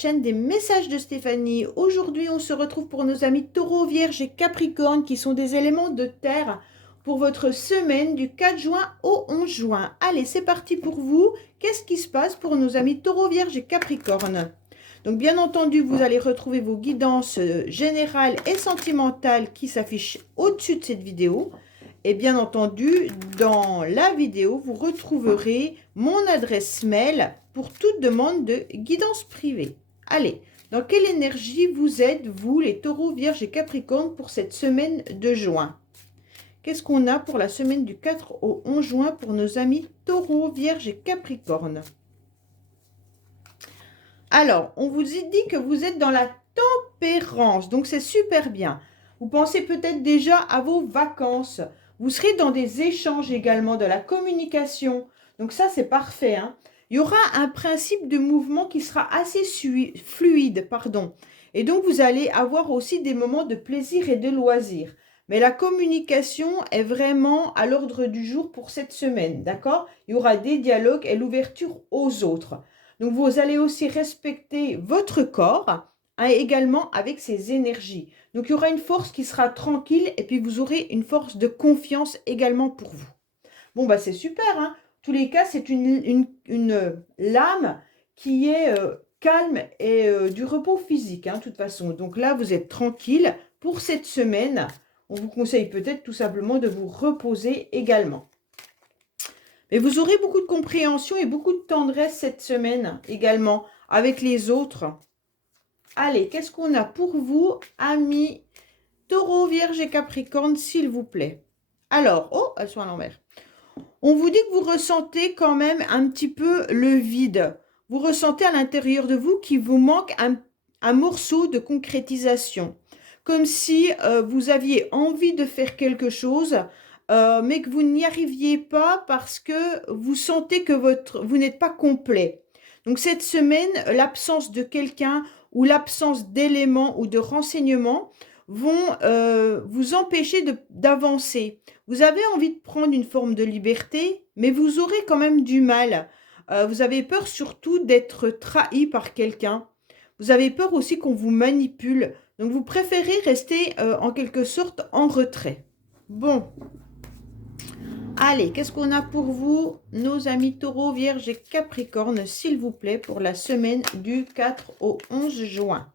chaîne des messages de Stéphanie. Aujourd'hui, on se retrouve pour nos amis Taureau, Vierge et Capricorne qui sont des éléments de terre pour votre semaine du 4 juin au 11 juin. Allez, c'est parti pour vous. Qu'est-ce qui se passe pour nos amis Taureau, Vierge et Capricorne? Donc, bien entendu, vous allez retrouver vos guidances générales et sentimentales qui s'affichent au-dessus de cette vidéo. Et bien entendu, dans la vidéo, vous retrouverez mon adresse mail pour toute demande de guidance privée. Allez, dans quelle énergie vous êtes, vous, les taureaux, vierges et capricornes, pour cette semaine de juin? Qu'est-ce qu'on a pour la semaine du 4 au 11 juin pour nos amis taureaux, vierges et capricornes? Alors, on vous dit que vous êtes dans la tempérance, donc c'est super bien. Vous pensez peut-être déjà à vos vacances. Vous serez dans des échanges également, de la communication. Donc ça, c'est parfait, hein. Il y aura un principe de mouvement qui sera assez fluide, pardon. Et donc, vous allez avoir aussi des moments de plaisir et de loisir. Mais la communication est vraiment à l'ordre du jour pour cette semaine, d'accord? Il y aura des dialogues et l'ouverture aux autres. Donc, vous allez aussi respecter votre corps, hein, également avec ses énergies. Donc, il y aura une force qui sera tranquille et puis vous aurez une force de confiance également pour vous. Bon, bah c'est super, hein. En tous les cas, c'est une lame qui est calme et du repos physique, hein, de toute façon. Donc là, vous êtes tranquille pour cette semaine. On vous conseille peut-être tout simplement de vous reposer également. Mais vous aurez beaucoup de compréhension et beaucoup de tendresse cette semaine également avec les autres. Allez, qu'est-ce qu'on a pour vous, amis Taureau, Vierge et Capricorne, s'il vous plaît? Alors, oh, elles sont à l'envers. On vous dit que vous ressentez quand même un petit peu le vide. Vous ressentez à l'intérieur de vous qu'il vous manque un morceau de concrétisation. Comme si vous aviez envie de faire quelque chose, mais que vous n'y arriviez pas parce que vous sentez que vous n'êtes pas complet. Donc cette semaine, l'absence de quelqu'un ou l'absence d'éléments ou de renseignements vont vous empêcher d'avancer. Vous avez envie de prendre une forme de liberté, mais vous aurez quand même du mal. Vous avez peur surtout d'être trahi par quelqu'un. Vous avez peur aussi qu'on vous manipule. Donc vous préférez rester en quelque sorte en retrait. Bon. Allez, qu'est-ce qu'on a pour vous, nos amis taureaux, vierges et capricornes, s'il vous plaît, pour la semaine du 4 au 11 juin?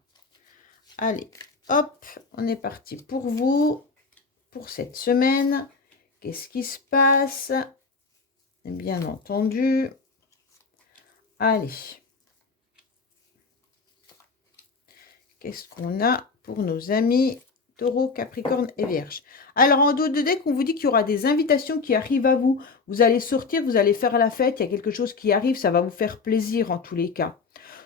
Allez, hop, on est parti pour vous, pour cette semaine. Qu'est-ce qui se passe? Bien entendu. Allez. Qu'est-ce qu'on a pour nos amis Taureau, Capricorne et Vierge? Alors, en dos de deck, on vous dit qu'il y aura des invitations qui arrivent à vous. Vous allez sortir, vous allez faire la fête, il y a quelque chose qui arrive, ça va vous faire plaisir en tous les cas.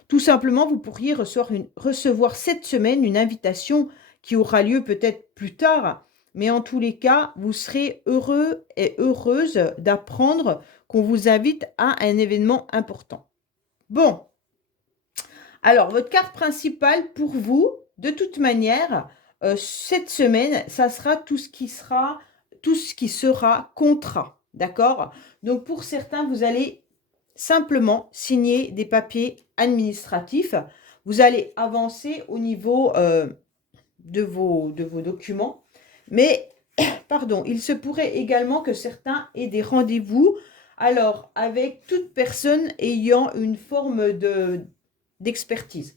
Tout simplement, vous pourriez recevoir cette semaine une invitation qui aura lieu peut-être plus tard, mais en tous les cas, vous serez heureux et heureuse d'apprendre qu'on vous invite à un événement important. Bon, alors votre carte principale pour vous, de toute manière, cette semaine, ça sera tout ce qui sera contrat, d'accord? Donc pour certains, vous allez simplement signer des papiers administratifs. Vous allez avancer au niveau de vos documents. Mais, pardon, il se pourrait également que certains aient des rendez-vous, alors avec toute personne ayant une forme d'expertise.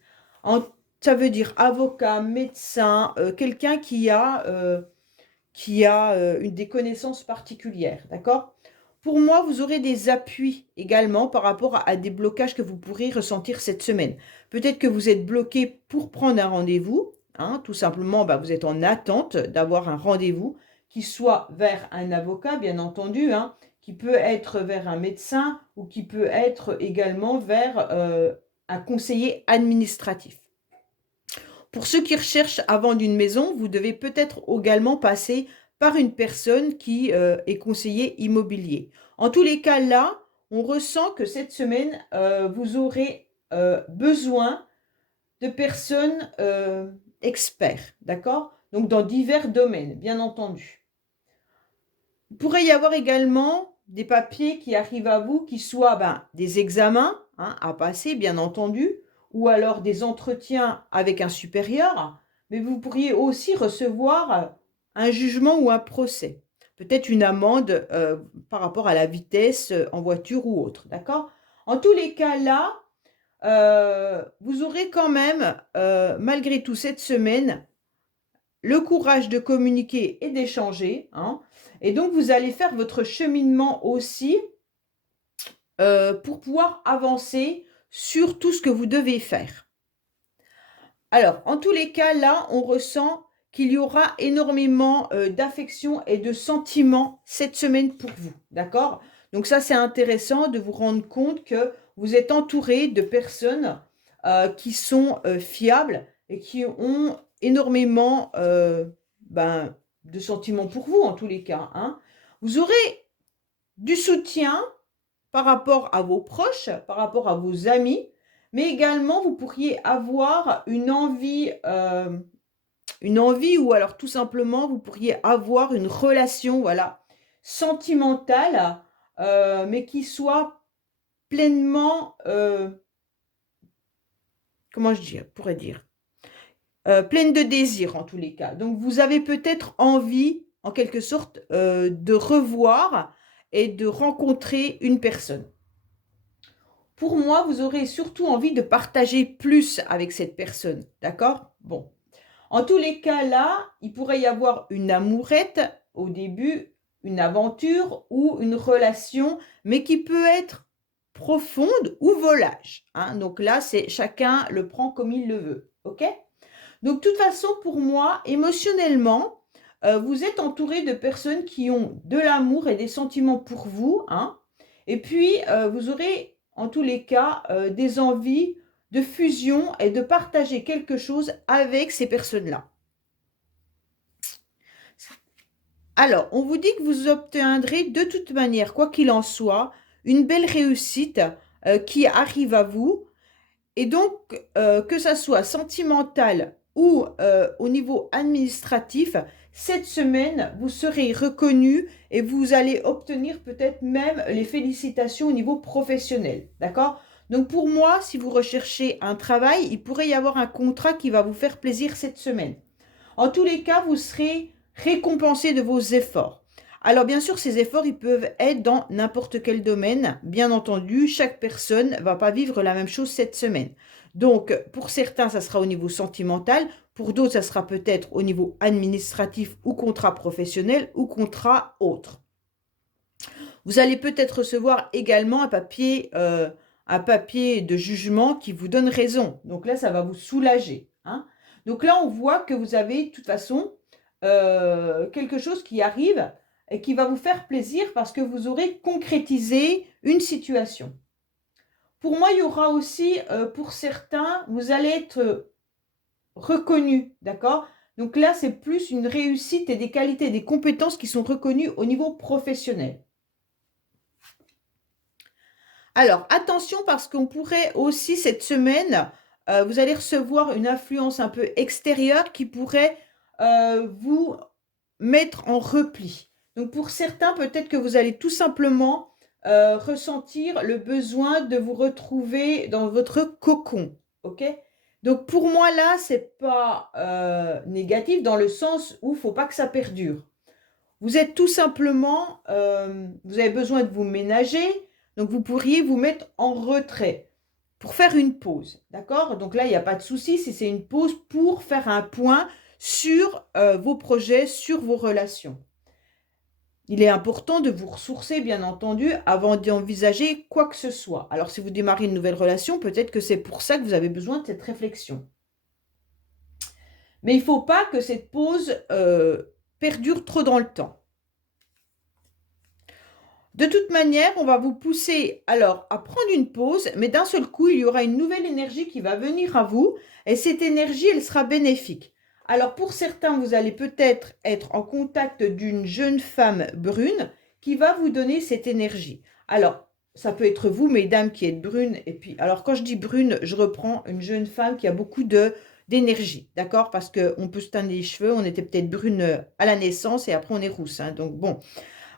Ça veut dire avocat, médecin, quelqu'un qui a des connaissances particulières, d'accord? Pour moi, vous aurez des appuis également par rapport à des blocages que vous pourrez ressentir cette semaine. Peut-être que vous êtes bloqué pour prendre un rendez-vous, hein, tout simplement, bah, vous êtes en attente d'avoir un rendez-vous qui soit vers un avocat, bien entendu, hein, qui peut être vers un médecin ou qui peut être également vers un conseiller administratif. Pour ceux qui recherchent à vendre une maison, vous devez peut-être également passer par une personne qui est conseiller immobilier. En tous les cas, là, on ressent que cette semaine, vous aurez besoin de personnes experts, d'accord? Donc, dans divers domaines, bien entendu. Il pourrait y avoir également des papiers qui arrivent à vous, qui soient des examens, hein, à passer, bien entendu, ou alors des entretiens avec un supérieur, mais vous pourriez aussi recevoir un jugement ou un procès. Peut-être une amende par rapport à la vitesse en voiture ou autre, d'accord? En tous les cas, là, vous aurez quand même, malgré tout cette semaine, le courage de communiquer et d'échanger, hein, et donc vous allez faire votre cheminement aussi pour pouvoir avancer sur tout ce que vous devez faire. Alors, en tous les cas, là, on ressent qu'il y aura énormément d'affection et de sentiments cette semaine pour vous, d'accord? Donc ça, c'est intéressant de vous rendre compte que vous êtes entouré de personnes qui sont fiables et qui ont énormément de sentiments pour vous, en tous les cas, hein. Vous aurez du soutien par rapport à vos proches, par rapport à vos amis, mais également vous pourriez avoir une envie ou alors tout simplement vous pourriez avoir une relation, voilà, sentimentale, mais qui soit pleinement, comment pourrais dire, pleine de désir en tous les cas. Donc vous avez peut-être envie, en quelque sorte, de revoir et de rencontrer une personne. Pour moi, vous aurez surtout envie de partager plus avec cette personne, d'accord? Bon. En tous les cas, là, il pourrait y avoir une amourette au début, une aventure ou une relation, mais qui peut être profonde ou volage, hein. Donc là, c'est chacun le prend comme il le veut, ok? Donc, de toute façon, pour moi, émotionnellement, vous êtes entouré de personnes qui ont de l'amour et des sentiments pour vous, hein. Et puis, vous aurez, en tous les cas, des envies de fusion et de partager quelque chose avec ces personnes-là. Alors, on vous dit que vous obtiendrez de toute manière, quoi qu'il en soit, une belle réussite qui arrive à vous. Et donc, que ça soit sentimental ou au niveau administratif, cette semaine, vous serez reconnu et vous allez obtenir peut-être même les félicitations au niveau professionnel. D'accord? Donc, pour moi, si vous recherchez un travail, il pourrait y avoir un contrat qui va vous faire plaisir cette semaine. En tous les cas, vous serez récompensé de vos efforts. Alors bien sûr, ces efforts, ils peuvent être dans n'importe quel domaine. Bien entendu, chaque personne ne va pas vivre la même chose cette semaine. Donc, pour certains, ça sera au niveau sentimental. Pour d'autres, ça sera peut-être au niveau administratif ou contrat professionnel ou contrat autre. Vous allez peut-être recevoir également un papier de jugement qui vous donne raison. Donc là, ça va vous soulager, hein. Donc là, on voit que vous avez de toute façon quelque chose qui arrive et qui va vous faire plaisir parce que vous aurez concrétisé une situation. Pour moi, il y aura aussi, pour certains, vous allez être reconnu, d'accord? Donc là, c'est plus une réussite et des qualités, des compétences qui sont reconnues au niveau professionnel. Alors, attention parce qu'on pourrait aussi cette semaine, vous allez recevoir une influence un peu extérieure qui pourrait vous mettre en repli. Donc, pour certains, peut-être que vous allez tout simplement ressentir le besoin de vous retrouver dans votre cocon, ok? Donc, pour moi, là, c'est pas négatif dans le sens où il ne faut pas que ça perdure. Vous êtes tout simplement, vous avez besoin de vous ménager, donc vous pourriez vous mettre en retrait pour faire une pause, d'accord? Donc là, il n'y a pas de souci si c'est une pause pour faire un point sur vos projets, sur vos relations. Il est important de vous ressourcer, bien entendu, avant d'envisager quoi que ce soit. Alors, si vous démarrez une nouvelle relation, peut-être que c'est pour ça que vous avez besoin de cette réflexion. Mais il ne faut pas que cette pause perdure trop dans le temps. De toute manière, on va vous pousser alors à prendre une pause, mais d'un seul coup, il y aura une nouvelle énergie qui va venir à vous et cette énergie, elle sera bénéfique. Alors pour certains, vous allez peut-être être en contact d'une jeune femme brune qui va vous donner cette énergie. Alors, ça peut être vous, mesdames, qui êtes brunes. Et puis, alors quand je dis brune, je reprends une jeune femme qui a beaucoup d'énergie, d'accord? Parce qu'on peut se teindre les cheveux, on était peut-être brune à la naissance et après on est rousse, hein, donc bon.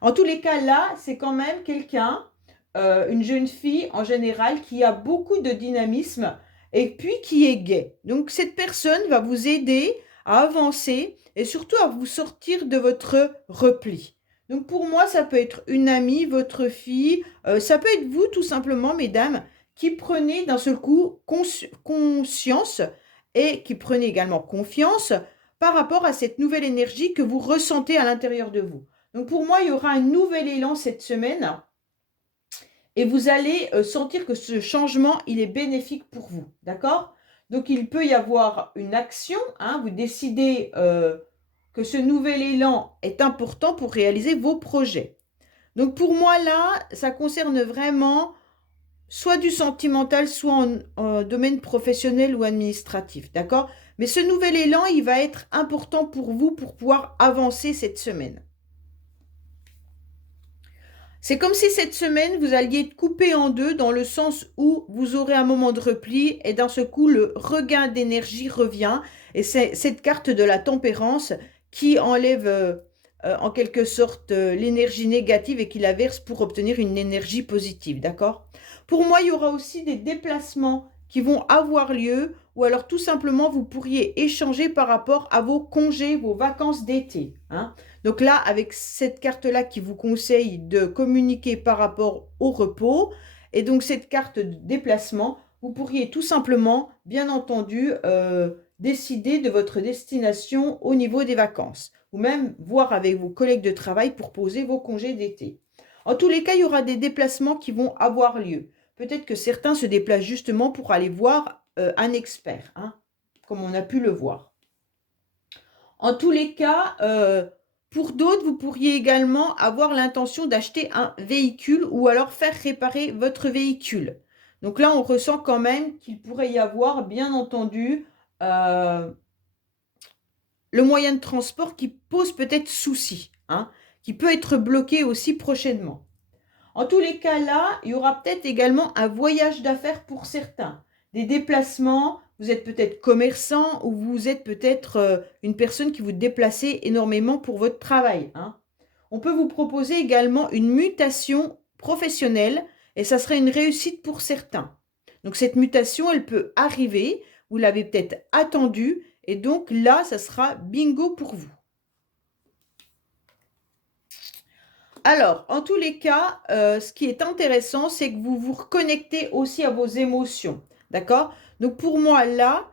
En tous les cas, là, c'est quand même quelqu'un, une jeune fille en général, qui a beaucoup de dynamisme et puis qui est gai. Donc, cette personne va vous aider à avancer et surtout à vous sortir de votre repli. Donc, pour moi, ça peut être une amie, votre fille, ça peut être vous tout simplement, mesdames, qui prenez d'un seul coup conscience et qui prenez également confiance par rapport à cette nouvelle énergie que vous ressentez à l'intérieur de vous. Donc pour moi, il y aura un nouvel élan cette semaine et vous allez sentir que ce changement, il est bénéfique pour vous, d'accord? Donc il peut y avoir une action, hein, vous décidez que ce nouvel élan est important pour réaliser vos projets. Donc pour moi là, ça concerne vraiment soit du sentimental, soit en domaine professionnel ou administratif, d'accord? Mais ce nouvel élan, il va être important pour vous pour pouvoir avancer cette semaine. C'est comme si cette semaine, vous alliez être coupé en deux dans le sens où vous aurez un moment de repli et d'un seul coup, le regain d'énergie revient. Et c'est cette carte de la tempérance qui enlève en quelque sorte l'énergie négative et qui la verse pour obtenir une énergie positive, d'accord? Pour moi, il y aura aussi des déplacements qui vont avoir lieu ou alors tout simplement, vous pourriez échanger par rapport à vos congés, vos vacances d'été, hein. Donc là, avec cette carte-là qui vous conseille de communiquer par rapport au repos, et donc cette carte de déplacement, vous pourriez tout simplement, bien entendu, décider de votre destination au niveau des vacances, ou même voir avec vos collègues de travail pour poser vos congés d'été. En tous les cas, il y aura des déplacements qui vont avoir lieu. Peut-être que certains se déplacent justement pour aller voir un expert, hein, comme on a pu le voir. En tous les cas, pour d'autres, vous pourriez également avoir l'intention d'acheter un véhicule ou alors faire réparer votre véhicule. Donc là, on ressent quand même qu'il pourrait y avoir, bien entendu, le moyen de transport qui pose peut-être souci, hein, qui peut être bloqué aussi prochainement. En tous les cas, là, il y aura peut-être également un voyage d'affaires pour certains, des déplacements. Vous êtes peut-être commerçant ou vous êtes peut-être une personne qui vous déplacez énormément pour votre travail, hein. On peut vous proposer également une mutation professionnelle et ça serait une réussite pour certains. Donc cette mutation, elle peut arriver, vous l'avez peut-être attendue et donc là, ça sera bingo pour vous. Alors, en tous les cas, ce qui est intéressant, c'est que vous vous reconnectez aussi à vos émotions, d'accord? Donc, pour moi, là,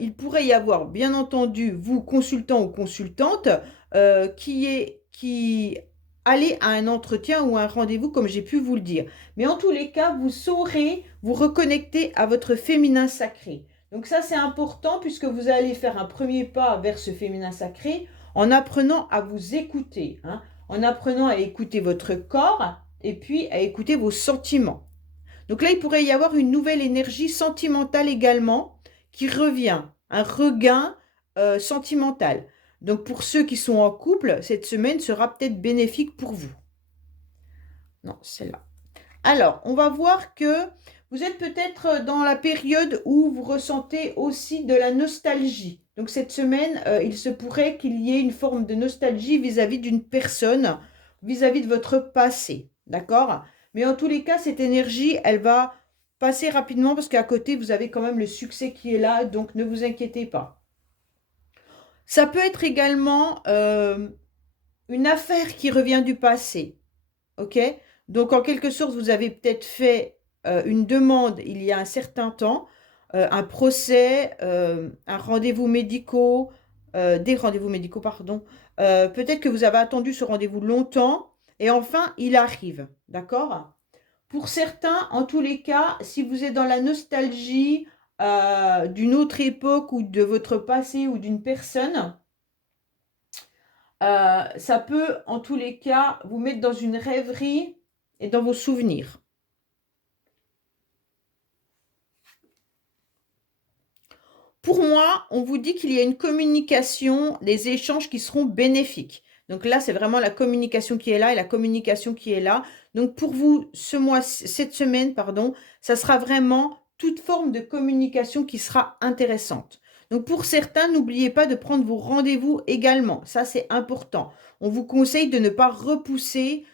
il pourrait y avoir, bien entendu, vous, consultant ou consultante, qui allez à un entretien ou un rendez-vous, comme j'ai pu vous le dire. Mais en tous les cas, vous saurez vous reconnecter à votre féminin sacré. Donc ça, c'est important puisque vous allez faire un premier pas vers ce féminin sacré en apprenant à vous écouter, hein, en apprenant à écouter votre corps et puis à écouter vos sentiments. Donc là, il pourrait y avoir une nouvelle énergie sentimentale également qui revient, un regain sentimental. Donc pour ceux qui sont en couple, cette semaine sera peut-être bénéfique pour vous. Non, celle-là. Alors, on va voir que vous êtes peut-être dans la période où vous ressentez aussi de la nostalgie. Donc cette semaine, il se pourrait qu'il y ait une forme de nostalgie vis-à-vis d'une personne, vis-à-vis de votre passé. D'accord? Mais en tous les cas, cette énergie, elle va passer rapidement parce qu'à côté, vous avez quand même le succès qui est là, donc ne vous inquiétez pas. Ça peut être également une affaire qui revient du passé. Ok? Donc, en quelque sorte, vous avez peut-être fait une demande il y a un certain temps, un procès, un rendez-vous médicaux, des rendez-vous médicaux, pardon. Peut-être que vous avez attendu ce rendez-vous longtemps et enfin, il arrive. D'accord? Pour certains, en tous les cas, si vous êtes dans la nostalgie d'une autre époque ou de votre passé ou d'une personne, ça peut, en tous les cas, vous mettre dans une rêverie et dans vos souvenirs. Pour moi, on vous dit qu'il y a une communication, des échanges qui seront bénéfiques. Donc là, c'est vraiment la communication qui est là et la communication qui est là. Donc pour vous, cette semaine, pardon, ça sera vraiment toute forme de communication qui sera intéressante. Donc pour certains, n'oubliez pas de prendre vos rendez-vous également. Ça, c'est important. On vous conseille de ne pas repousser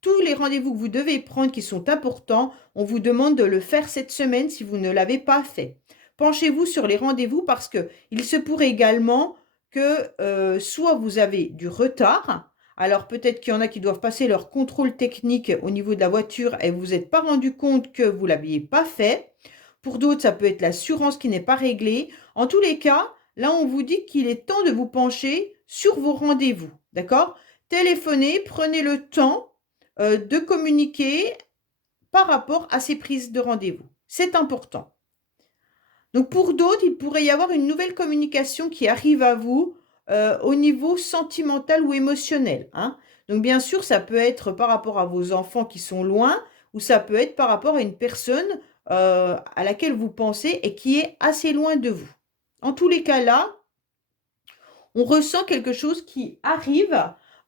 tous les rendez-vous que vous devez prendre qui sont importants, on vous demande de le faire cette semaine si vous ne l'avez pas fait. Penchez-vous sur les rendez-vous parce que il se pourrait également que soit vous avez du retard, alors peut-être qu'il y en a qui doivent passer leur contrôle technique au niveau de la voiture et vous n'êtes pas rendu compte que vous ne l'aviez pas fait. Pour d'autres, ça peut être l'assurance qui n'est pas réglée. En tous les cas, là, on vous dit qu'il est temps de vous pencher sur vos rendez-vous. D'accord? Téléphonez, prenez le temps de communiquer par rapport à ces prises de rendez-vous. C'est important. Donc, pour d'autres, il pourrait y avoir une nouvelle communication qui arrive à vous au niveau sentimental ou émotionnel. Hein. Donc, bien sûr, ça peut être par rapport à vos enfants qui sont loin ou ça peut être par rapport à une personne à laquelle vous pensez et qui est assez loin de vous. En tous les cas, là, on ressent quelque chose qui arrive,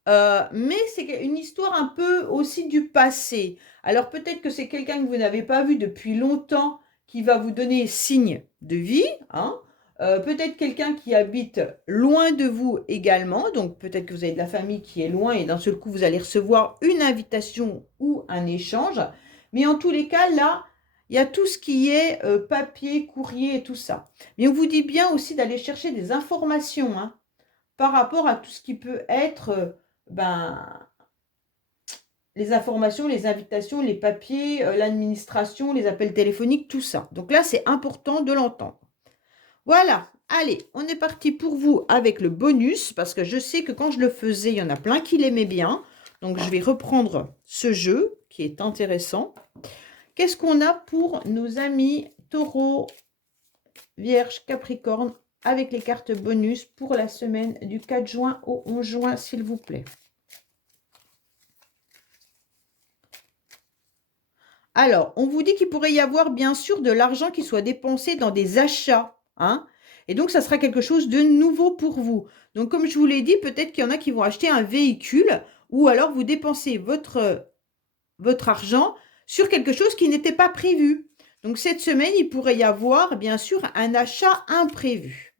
mais c'est une histoire un peu aussi du passé. Alors, peut-être que c'est quelqu'un que vous n'avez pas vu depuis longtemps qui va vous donner signe de vie, hein. Peut-être quelqu'un qui habite loin de vous également, donc peut-être que vous avez de la famille qui est loin et d'un seul coup vous allez recevoir une invitation ou un échange. Mais en tous les cas, là, il y a tout ce qui est papier, courrier et tout ça. Mais on vous dit bien aussi d'aller chercher des informations, hein, par rapport à tout ce qui peut être les informations, les invitations, les papiers, l'administration, les appels téléphoniques, tout ça. Donc là, c'est important de l'entendre. Voilà, allez, on est parti pour vous avec le bonus, parce que je sais que quand je le faisais, il y en a plein qui l'aimaient bien. Donc, je vais reprendre ce jeu qui est intéressant. Qu'est-ce qu'on a pour nos amis Taureau, Vierge, Capricorne, avec les cartes bonus pour la semaine du 4 juin au 11 juin, s'il vous plaît? Alors, on vous dit qu'il pourrait y avoir bien sûr de l'argent qui soit dépensé dans des achats, hein, et donc ça sera quelque chose de nouveau pour vous. Donc, comme je vous l'ai dit, peut-être qu'il y en a qui vont acheter un véhicule ou alors vous dépensez votre argent sur quelque chose qui n'était pas prévu. Donc, cette semaine, il pourrait y avoir bien sûr un achat imprévu.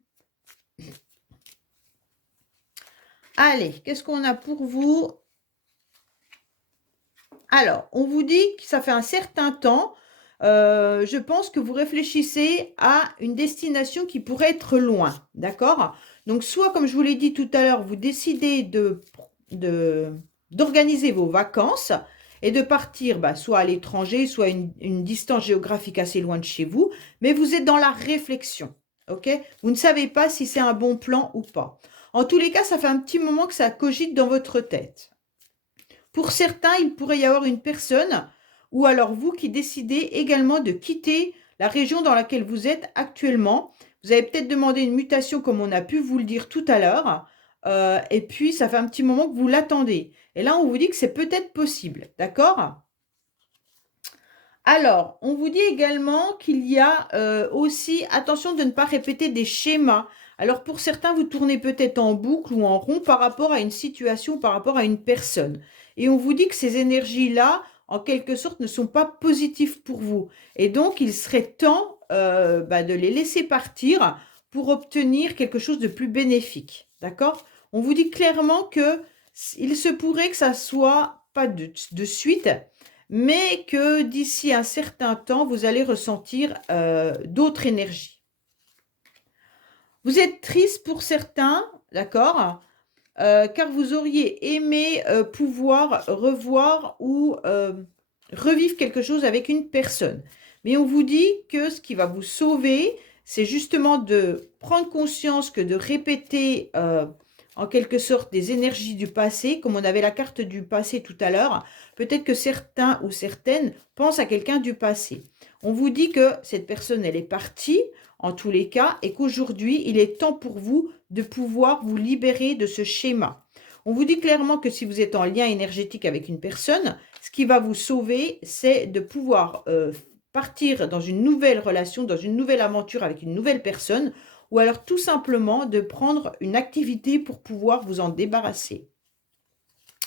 Allez, qu'est-ce qu'on a pour vous? Alors, on vous dit que ça fait un certain temps, je pense que vous réfléchissez à une destination qui pourrait être loin, d'accord? Donc, soit, comme je vous l'ai dit tout à l'heure, vous décidez d'organiser vos vacances et de partir soit à l'étranger, soit une distance géographique assez loin de chez vous, mais vous êtes dans la réflexion, ok? Vous ne savez pas si c'est un bon plan ou pas. En tous les cas, ça fait un petit moment que ça cogite dans votre tête. Pour certains, il pourrait y avoir une personne ou alors vous qui décidez également de quitter la région dans laquelle vous êtes actuellement. Vous avez peut-être demandé une mutation comme on a pu vous le dire tout à l'heure. Et puis, ça fait un petit moment que vous l'attendez. Et là, on vous dit que c'est peut-être possible. D'accord? Alors, on vous dit également qu'il y a aussi, attention de ne pas répéter des schémas. Alors, pour certains, vous tournez peut-être en boucle ou en rond par rapport à une situation, par rapport à une personne. Et on vous dit que ces énergies-là, en quelque sorte, ne sont pas positives pour vous. Et donc, il serait temps de les laisser partir pour obtenir quelque chose de plus bénéfique. D'accord? On vous dit clairement que il se pourrait que ça soit pas de suite, mais que d'ici un certain temps, vous allez ressentir d'autres énergies. Vous êtes triste pour certains, d'accord, car vous auriez aimé pouvoir revoir ou revivre quelque chose avec une personne. Mais on vous dit que ce qui va vous sauver, c'est justement de prendre conscience que de répéter en quelque sorte des énergies du passé, comme on avait la carte du passé tout à l'heure, peut-être que certains ou certaines pensent à quelqu'un du passé. On vous dit que cette personne, elle est partie, en tous les cas, et qu'aujourd'hui, il est temps pour vous de pouvoir vous libérer de ce schéma. On vous dit clairement que si vous êtes en lien énergétique avec une personne, ce qui va vous sauver, c'est de pouvoir partir dans une nouvelle relation, dans une nouvelle aventure avec une nouvelle personne, ou alors tout simplement de prendre une activité pour pouvoir vous en débarrasser.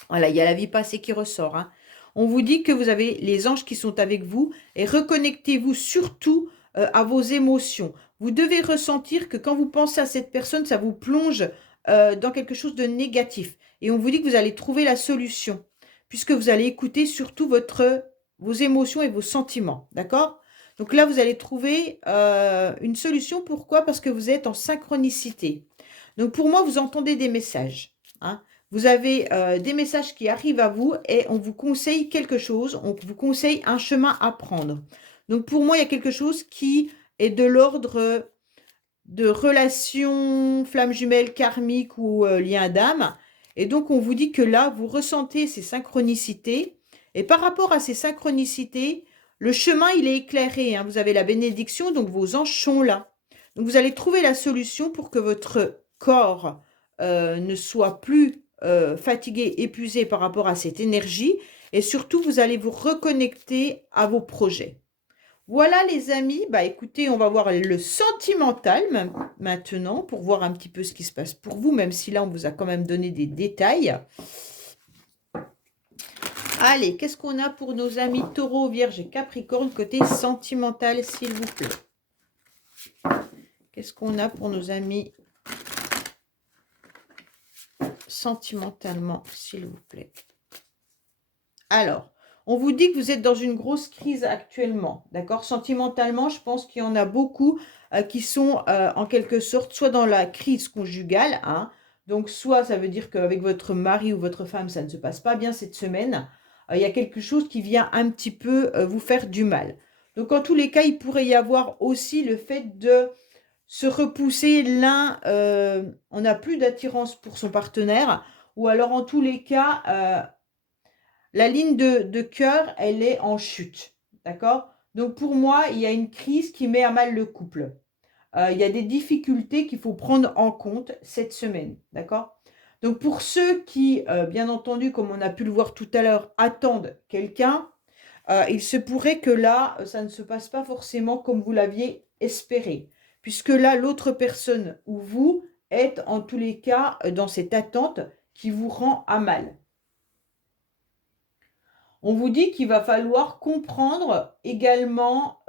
Voilà, il y a la vie passée qui ressort, hein. On vous dit que vous avez les anges qui sont avec vous et reconnectez-vous surtout à vos émotions. Vous devez ressentir que quand vous pensez à cette personne, ça vous plonge dans quelque chose de négatif. Et on vous dit que vous allez trouver la solution. puisque vous allez écouter surtout vos émotions et vos sentiments, d'accord? Donc là, vous allez trouver une solution. Pourquoi? Parce que vous êtes en synchronicité. Donc pour moi, vous entendez des messages, hein. Vous avez des messages qui arrivent à vous et on vous conseille quelque chose, on vous conseille un chemin à prendre. Donc pour moi, il y a quelque chose qui est de l'ordre de relations flammes jumelles karmiques ou lien d'âme. Et donc on vous dit que là, vous ressentez ces synchronicités. Et par rapport à ces synchronicités, le chemin, il est éclairé, hein. Vous avez la bénédiction, donc vos anges sont là. Donc vous allez trouver la solution pour que votre corps ne soit plus fatigué, épuisé par rapport à cette énergie. Et surtout, vous allez vous reconnecter à vos projets. Voilà les amis, bah écoutez, on va voir le sentimental maintenant pour voir un petit peu ce qui se passe pour vous, même si là on vous a quand même donné des détails. Allez, qu'est-ce qu'on a pour nos amis Taureau, Vierge et Capricorne côté sentimental, s'il vous plaît? Qu'est-ce qu'on a pour nos amis sentimentalement, s'il vous plaît? Alors, on vous dit que vous êtes dans une grosse crise actuellement, d'accord? Sentimentalement, je pense qu'il y en a beaucoup qui sont en quelque sorte soit dans la crise conjugale, hein, donc soit ça veut dire qu'avec votre mari ou votre femme, ça ne se passe pas bien cette semaine. Il y a quelque chose qui vient un petit peu vous faire du mal. Donc en tous les cas, il pourrait y avoir aussi le fait de se repousser l'un, on n'a plus d'attirance pour son partenaire, ou alors en tous les cas, la ligne de cœur, elle est en chute, d'accord? Donc pour moi, il y a une crise qui met à mal le couple. Il y a des difficultés qu'il faut prendre en compte cette semaine, d'accord? Donc pour ceux qui, bien entendu, comme on a pu le voir tout à l'heure, attendent quelqu'un, il se pourrait que là, ça ne se passe pas forcément comme vous l'aviez espéré, puisque là, l'autre personne ou vous êtes en tous les cas dans cette attente qui vous rend à mal. On vous dit qu'il va falloir comprendre également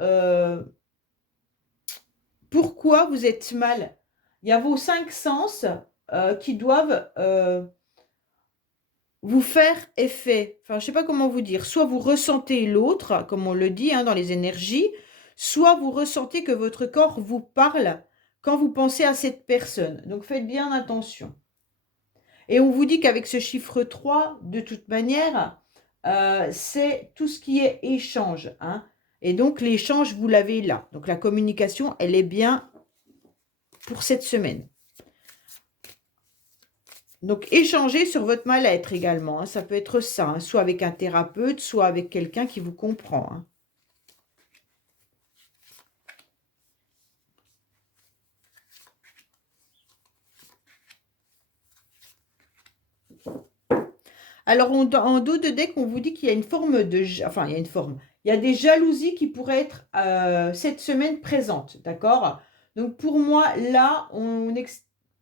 pourquoi vous êtes mal. Il y a vos 5 sens qui doivent vous faire effet. Enfin, je ne sais pas comment vous dire. Soit vous ressentez l'autre, comme on le dit hein, dans les énergies, soit vous ressentez que votre corps vous parle quand vous pensez à cette personne. Donc faites bien attention. Et on vous dit qu'avec ce chiffre 3, de toute manière, c'est tout ce qui est échange, hein. Et donc l'échange, vous l'avez là. Donc la communication, elle est bien pour cette semaine. Donc échanger sur votre mal-être également, hein. Ça peut être ça, hein, soit avec un thérapeute, soit avec quelqu'un qui vous comprend, hein. Alors, en dos de deck, on vous dit qu'il y a une forme de... Enfin, il y a une forme. Il y a des jalousies qui pourraient être cette semaine présentes, d'accord? Donc, pour moi, là, il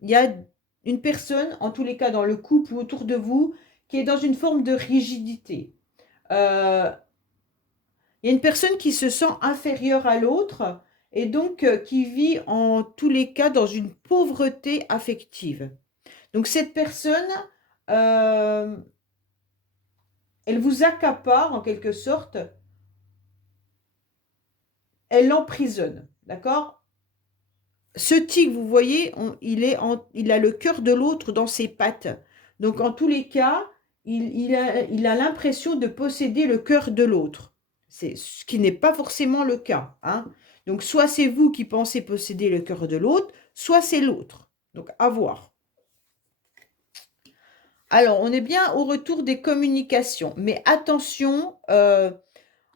y a une personne, en tous les cas dans le couple ou autour de vous, qui est dans une forme de rigidité. Il y a une personne qui se sent inférieure à l'autre et donc qui vit en tous les cas dans une pauvreté affective. Donc, cette personne... elle vous accapare en quelque sorte, elle l'emprisonne, d'accord? Ce tigre, vous voyez, il a le cœur de l'autre dans ses pattes. Donc en tous les cas, il a l'impression de posséder le cœur de l'autre. C'est ce qui n'est pas forcément le cas, hein. Donc soit c'est vous qui pensez posséder le cœur de l'autre, soit c'est l'autre. Donc à voir. Alors, on est bien au retour des communications, mais attention,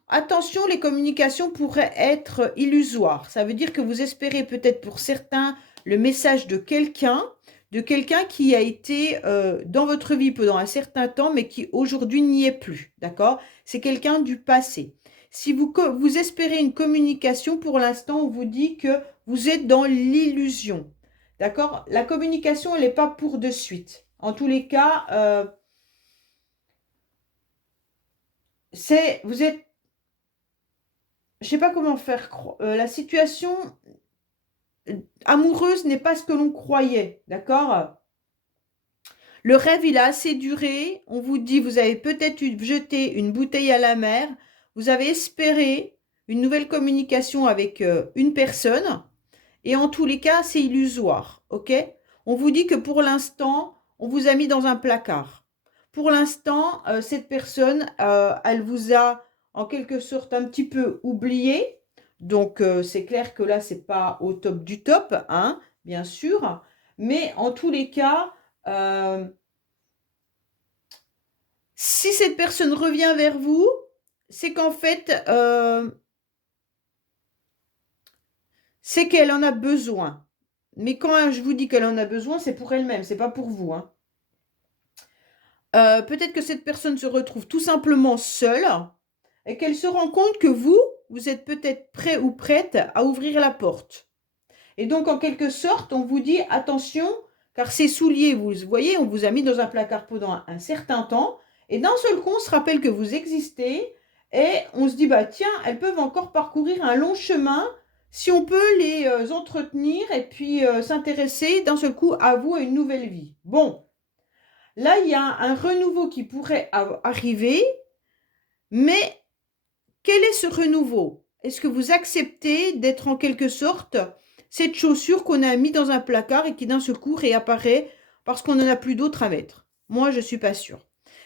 attention, les communications pourraient être illusoires. Ça veut dire que vous espérez peut-être pour certains le message de quelqu'un qui a été dans votre vie pendant un certain temps, mais qui aujourd'hui n'y est plus, d'accord? C'est quelqu'un du passé. Si vous espérez une communication, pour l'instant, on vous dit que vous êtes dans l'illusion, d'accord? La communication, elle n'est pas pour de suite. En tous les cas, vous êtes, je ne sais pas comment faire, la situation amoureuse n'est pas ce que l'on croyait, d'accord? Le rêve, il a assez duré. On vous dit, vous avez peut-être jeté une bouteille à la mer. Vous avez espéré une nouvelle communication avec une personne. Et en tous les cas, c'est illusoire. OK? On vous dit que pour l'instant, on vous a mis dans un placard. Pour l'instant, cette personne, elle vous a en quelque sorte un petit peu oublié. Donc, c'est clair que là, c'est pas au top du top, hein, bien sûr. Mais en tous les cas, si cette personne revient vers vous, c'est qu'en fait, c'est qu'elle en a besoin. Mais quand je vous dis qu'elle en a besoin, c'est pour elle-même, c'est pas pour vous, hein. Peut-être que cette personne se retrouve tout simplement seule et qu'elle se rend compte que vous êtes peut-être prêt ou prête à ouvrir la porte. Et donc, en quelque sorte, on vous dit attention, car ces souliers, vous voyez, on vous a mis dans un placard pendant un certain temps, et d'un seul coup, on se rappelle que vous existez, et on se dit, bah tiens, elles peuvent encore parcourir un long chemin si on peut les entretenir et puis s'intéresser d'un seul coup à vous, à une nouvelle vie. Bon, là, il y a un renouveau qui pourrait arriver, mais quel est ce renouveau? Est-ce que vous acceptez d'être en quelque sorte cette chaussure qu'on a mis dans un placard et qui d'un seul coup réapparaît parce qu'on n'en a plus d'autre à mettre? Moi, je ne suis pas sûre.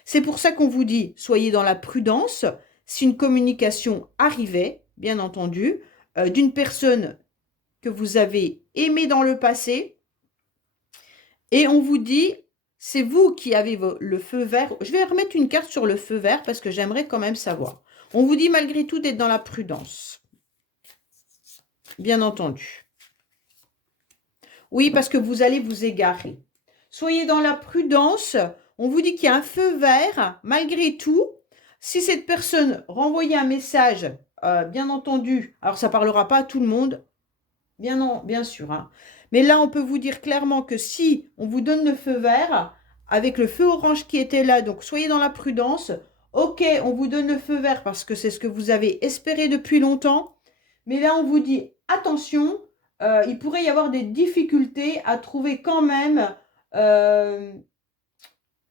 C'est pour ça qu'on vous dit, soyez dans la prudence. Si une communication arrivait, bien entendu, d'une personne que vous avez aimée dans le passé, et on vous dit, c'est vous qui avez le feu vert. Je vais remettre une carte sur le feu vert parce que j'aimerais quand même savoir. On vous dit malgré tout d'être dans la prudence. Bien entendu. Oui, parce que vous allez vous égarer. Soyez dans la prudence. On vous dit qu'il y a un feu vert. Malgré tout, si cette personne renvoyait un message, bien entendu, alors ça ne parlera pas à tout le monde, bien sûr, hein. Mais là, on peut vous dire clairement que si on vous donne le feu vert, avec le feu orange qui était là, donc soyez dans la prudence. Ok, on vous donne le feu vert parce que c'est ce que vous avez espéré depuis longtemps. Mais là, on vous dit, attention, il pourrait y avoir des difficultés à trouver quand même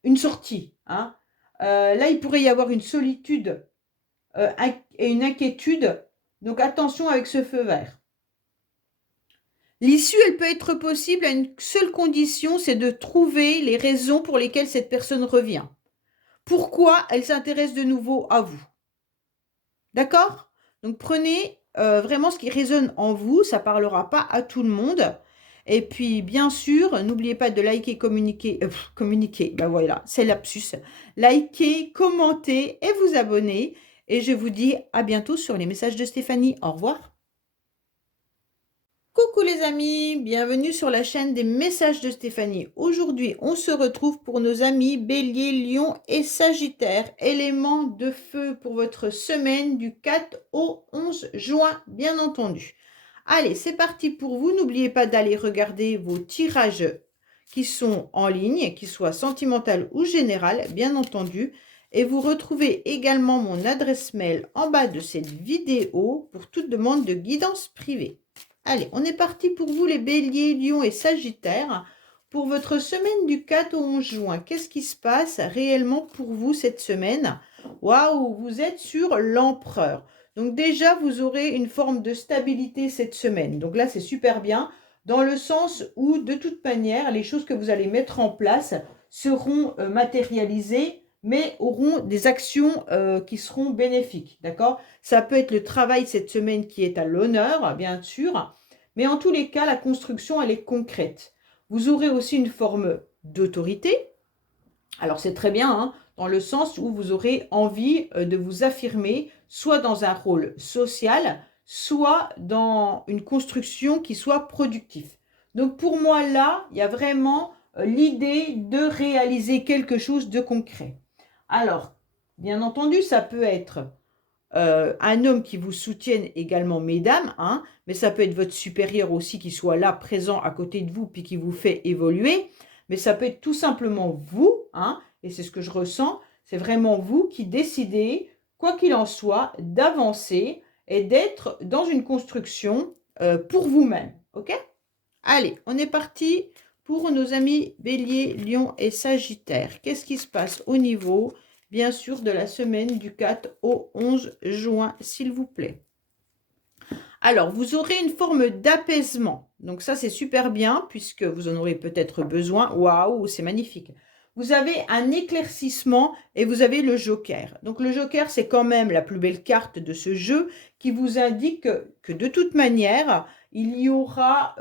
une sortie, hein. Là, il pourrait y avoir une solitude et une inquiétude. Donc, attention avec ce feu vert. L'issue, elle peut être possible à une seule condition, c'est de trouver les raisons pour lesquelles cette personne revient. Pourquoi elle s'intéresse de nouveau à vous? D'accord? Donc, prenez vraiment ce qui résonne en vous, ça ne parlera pas à tout le monde. Et puis, bien sûr, n'oubliez pas de liker, communiquer, ben voilà, c'est lapsus. Liker, commenter et vous abonner. Et je vous dis à bientôt sur les messages de Stéphanie. Au revoir. Coucou les amis, bienvenue sur la chaîne des messages de Stéphanie. Aujourd'hui, on se retrouve pour nos amis Bélier, Lion et Sagittaire. Éléments de feu pour votre semaine du 4 au 11 juin, bien entendu. Allez, c'est parti pour vous. N'oubliez pas d'aller regarder vos tirages qui sont en ligne, qu'ils soient sentimental ou général, bien entendu. Et vous retrouvez également mon adresse mail en bas de cette vidéo pour toute demande de guidance privée. Allez, on est parti pour vous les Béliers, Lions et Sagittaires pour votre semaine du 4 au 11 juin. Qu'est-ce qui se passe réellement pour vous cette semaine? Waouh, vous êtes sur l'Empereur. Donc déjà, vous aurez une forme de stabilité cette semaine. Donc là, c'est super bien dans le sens où, de toute manière, les choses que vous allez mettre en place seront matérialisées mais auront des actions qui seront bénéfiques, d'accord? Ça peut être le travail cette semaine qui est à l'honneur, bien sûr, mais en tous les cas, la construction, elle est concrète. Vous aurez aussi une forme d'autorité. Alors, c'est très bien, hein, dans le sens où vous aurez envie de vous affirmer, soit dans un rôle social, soit dans une construction qui soit productive. Donc, pour moi, là, il y a vraiment l'idée de réaliser quelque chose de concret. Alors, bien entendu, ça peut être un homme qui vous soutienne également, mesdames, hein, mais ça peut être votre supérieur aussi qui soit là, présent à côté de vous, puis qui vous fait évoluer. Mais ça peut être tout simplement vous, hein, et c'est ce que je ressens, c'est vraiment vous qui décidez, quoi qu'il en soit, d'avancer et d'être dans une construction pour vous-même. Ok? Allez, on est parti pour nos amis Bélier, Lion et Sagittaire. Qu'est-ce qui se passe au niveau, bien sûr, de la semaine du 4 au 11 juin, s'il vous plaît? Alors, vous aurez une forme d'apaisement. Donc ça, c'est super bien, puisque vous en aurez peut-être besoin. Waouh, c'est magnifique. Vous avez un éclaircissement et vous avez le joker. Donc le joker, c'est quand même la plus belle carte de ce jeu qui vous indique que de toute manière, il y aura...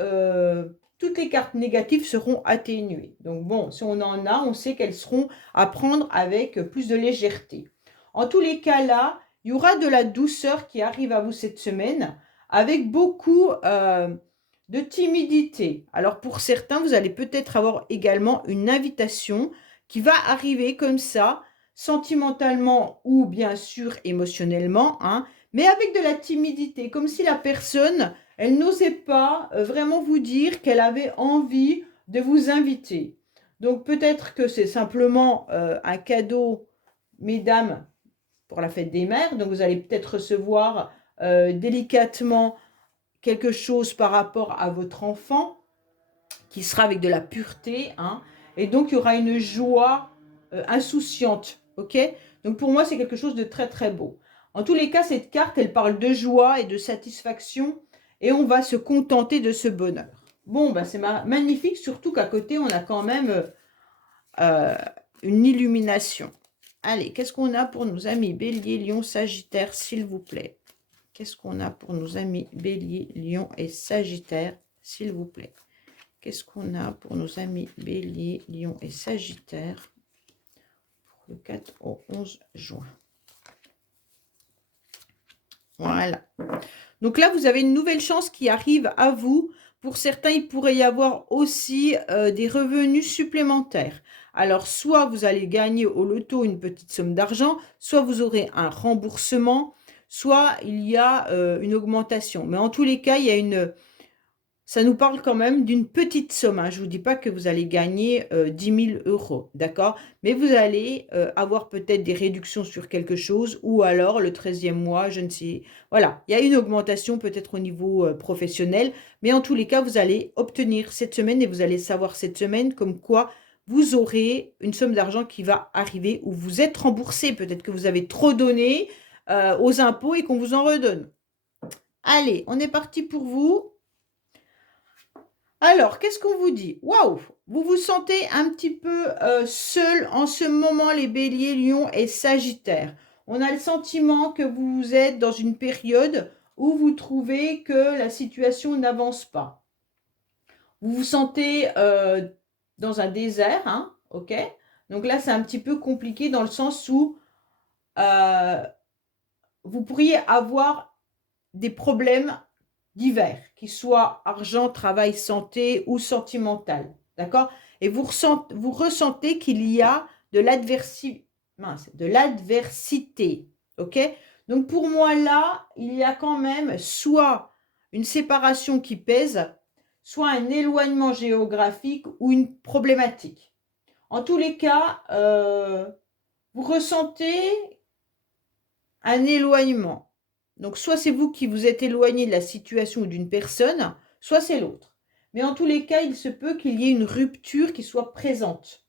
toutes les cartes négatives seront atténuées. Donc bon, si on en a, on sait qu'elles seront à prendre avec plus de légèreté. En tous les cas là, il y aura de la douceur qui arrive à vous cette semaine avec beaucoup de timidité. Alors pour certains, vous allez peut-être avoir également une invitation qui va arriver comme ça, sentimentalement ou bien sûr émotionnellement, hein, mais avec de la timidité, comme si la personne, elle n'osait pas vraiment vous dire qu'elle avait envie de vous inviter. Donc peut-être que c'est simplement un cadeau, mesdames, pour la fête des mères. Donc vous allez peut-être recevoir délicatement quelque chose par rapport à votre enfant qui sera avec de la pureté, hein, et donc il y aura une joie insouciante, ok? Donc pour moi c'est quelque chose de très très beau. En tous les cas, cette carte elle parle de joie et de satisfaction et on va se contenter de ce bonheur. Bon, ben c'est magnifique, surtout qu'à côté on a quand même une illumination. Allez, qu'est-ce qu'on a pour nos amis Bélier, Lion, Sagittaire, s'il vous plaît? Qu'est-ce qu'on a pour nos amis Bélier, Lion et Sagittaire, s'il vous plaît? Qu'est-ce qu'on a pour nos amis Bélier, Lion et Sagittaire pour le 4 au 11 juin? Voilà. Donc là, vous avez une nouvelle chance qui arrive à vous. Pour certains, il pourrait y avoir aussi des revenus supplémentaires. Alors, soit vous allez gagner au loto une petite somme d'argent, soit vous aurez un remboursement, soit il y a une augmentation. Mais en tous les cas, il y a une... Ça nous parle quand même d'une petite somme, hein. Je ne vous dis pas que vous allez gagner 10 000 euros, d'accord? Mais vous allez avoir peut-être des réductions sur quelque chose ou alors le 13e mois, je ne sais... Voilà, il y a une augmentation peut-être au niveau professionnel. Mais en tous les cas, vous allez obtenir cette semaine et vous allez savoir cette semaine comme quoi vous aurez une somme d'argent qui va arriver ou vous êtes remboursé. Peut-être que vous avez trop donné aux impôts et qu'on vous en redonne. Allez, on est parti pour vous. Alors, qu'est-ce qu'on vous dit? Waouh! Vous vous sentez un petit peu seul en ce moment, les béliers, lions et sagittaires. On a le sentiment que vous êtes dans une période où vous trouvez que la situation n'avance pas. Vous vous sentez dans un désert, hein, ok? Donc là, c'est un petit peu compliqué dans le sens où vous pourriez avoir des problèmes divers, qu'ils soient argent, travail, santé ou sentimental, d'accord? Et vous ressentez qu'il y a de l'adversité, ok? Donc pour moi là, il y a quand même soit une séparation qui pèse, soit un éloignement géographique ou une problématique. En tous les cas, vous ressentez un éloignement. Donc, soit c'est vous qui vous êtes éloigné de la situation ou d'une personne, soit c'est l'autre. Mais en tous les cas, il se peut qu'il y ait une rupture qui soit présente.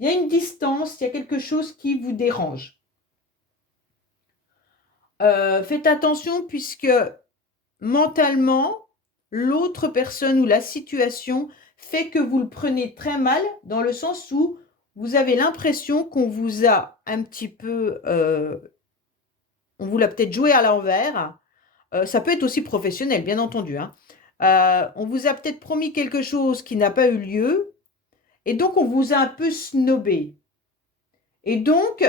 Il y a une distance, il y a quelque chose qui vous dérange. Faites attention puisque mentalement, l'autre personne ou la situation fait que vous le prenez très mal dans le sens où vous avez l'impression qu'on vous a un petit peu... on vous l'a peut-être joué à l'envers. Ça peut être aussi professionnel, bien entendu, hein. On vous a peut-être promis quelque chose qui n'a pas eu lieu. Et donc, on vous a un peu snobé. Et donc,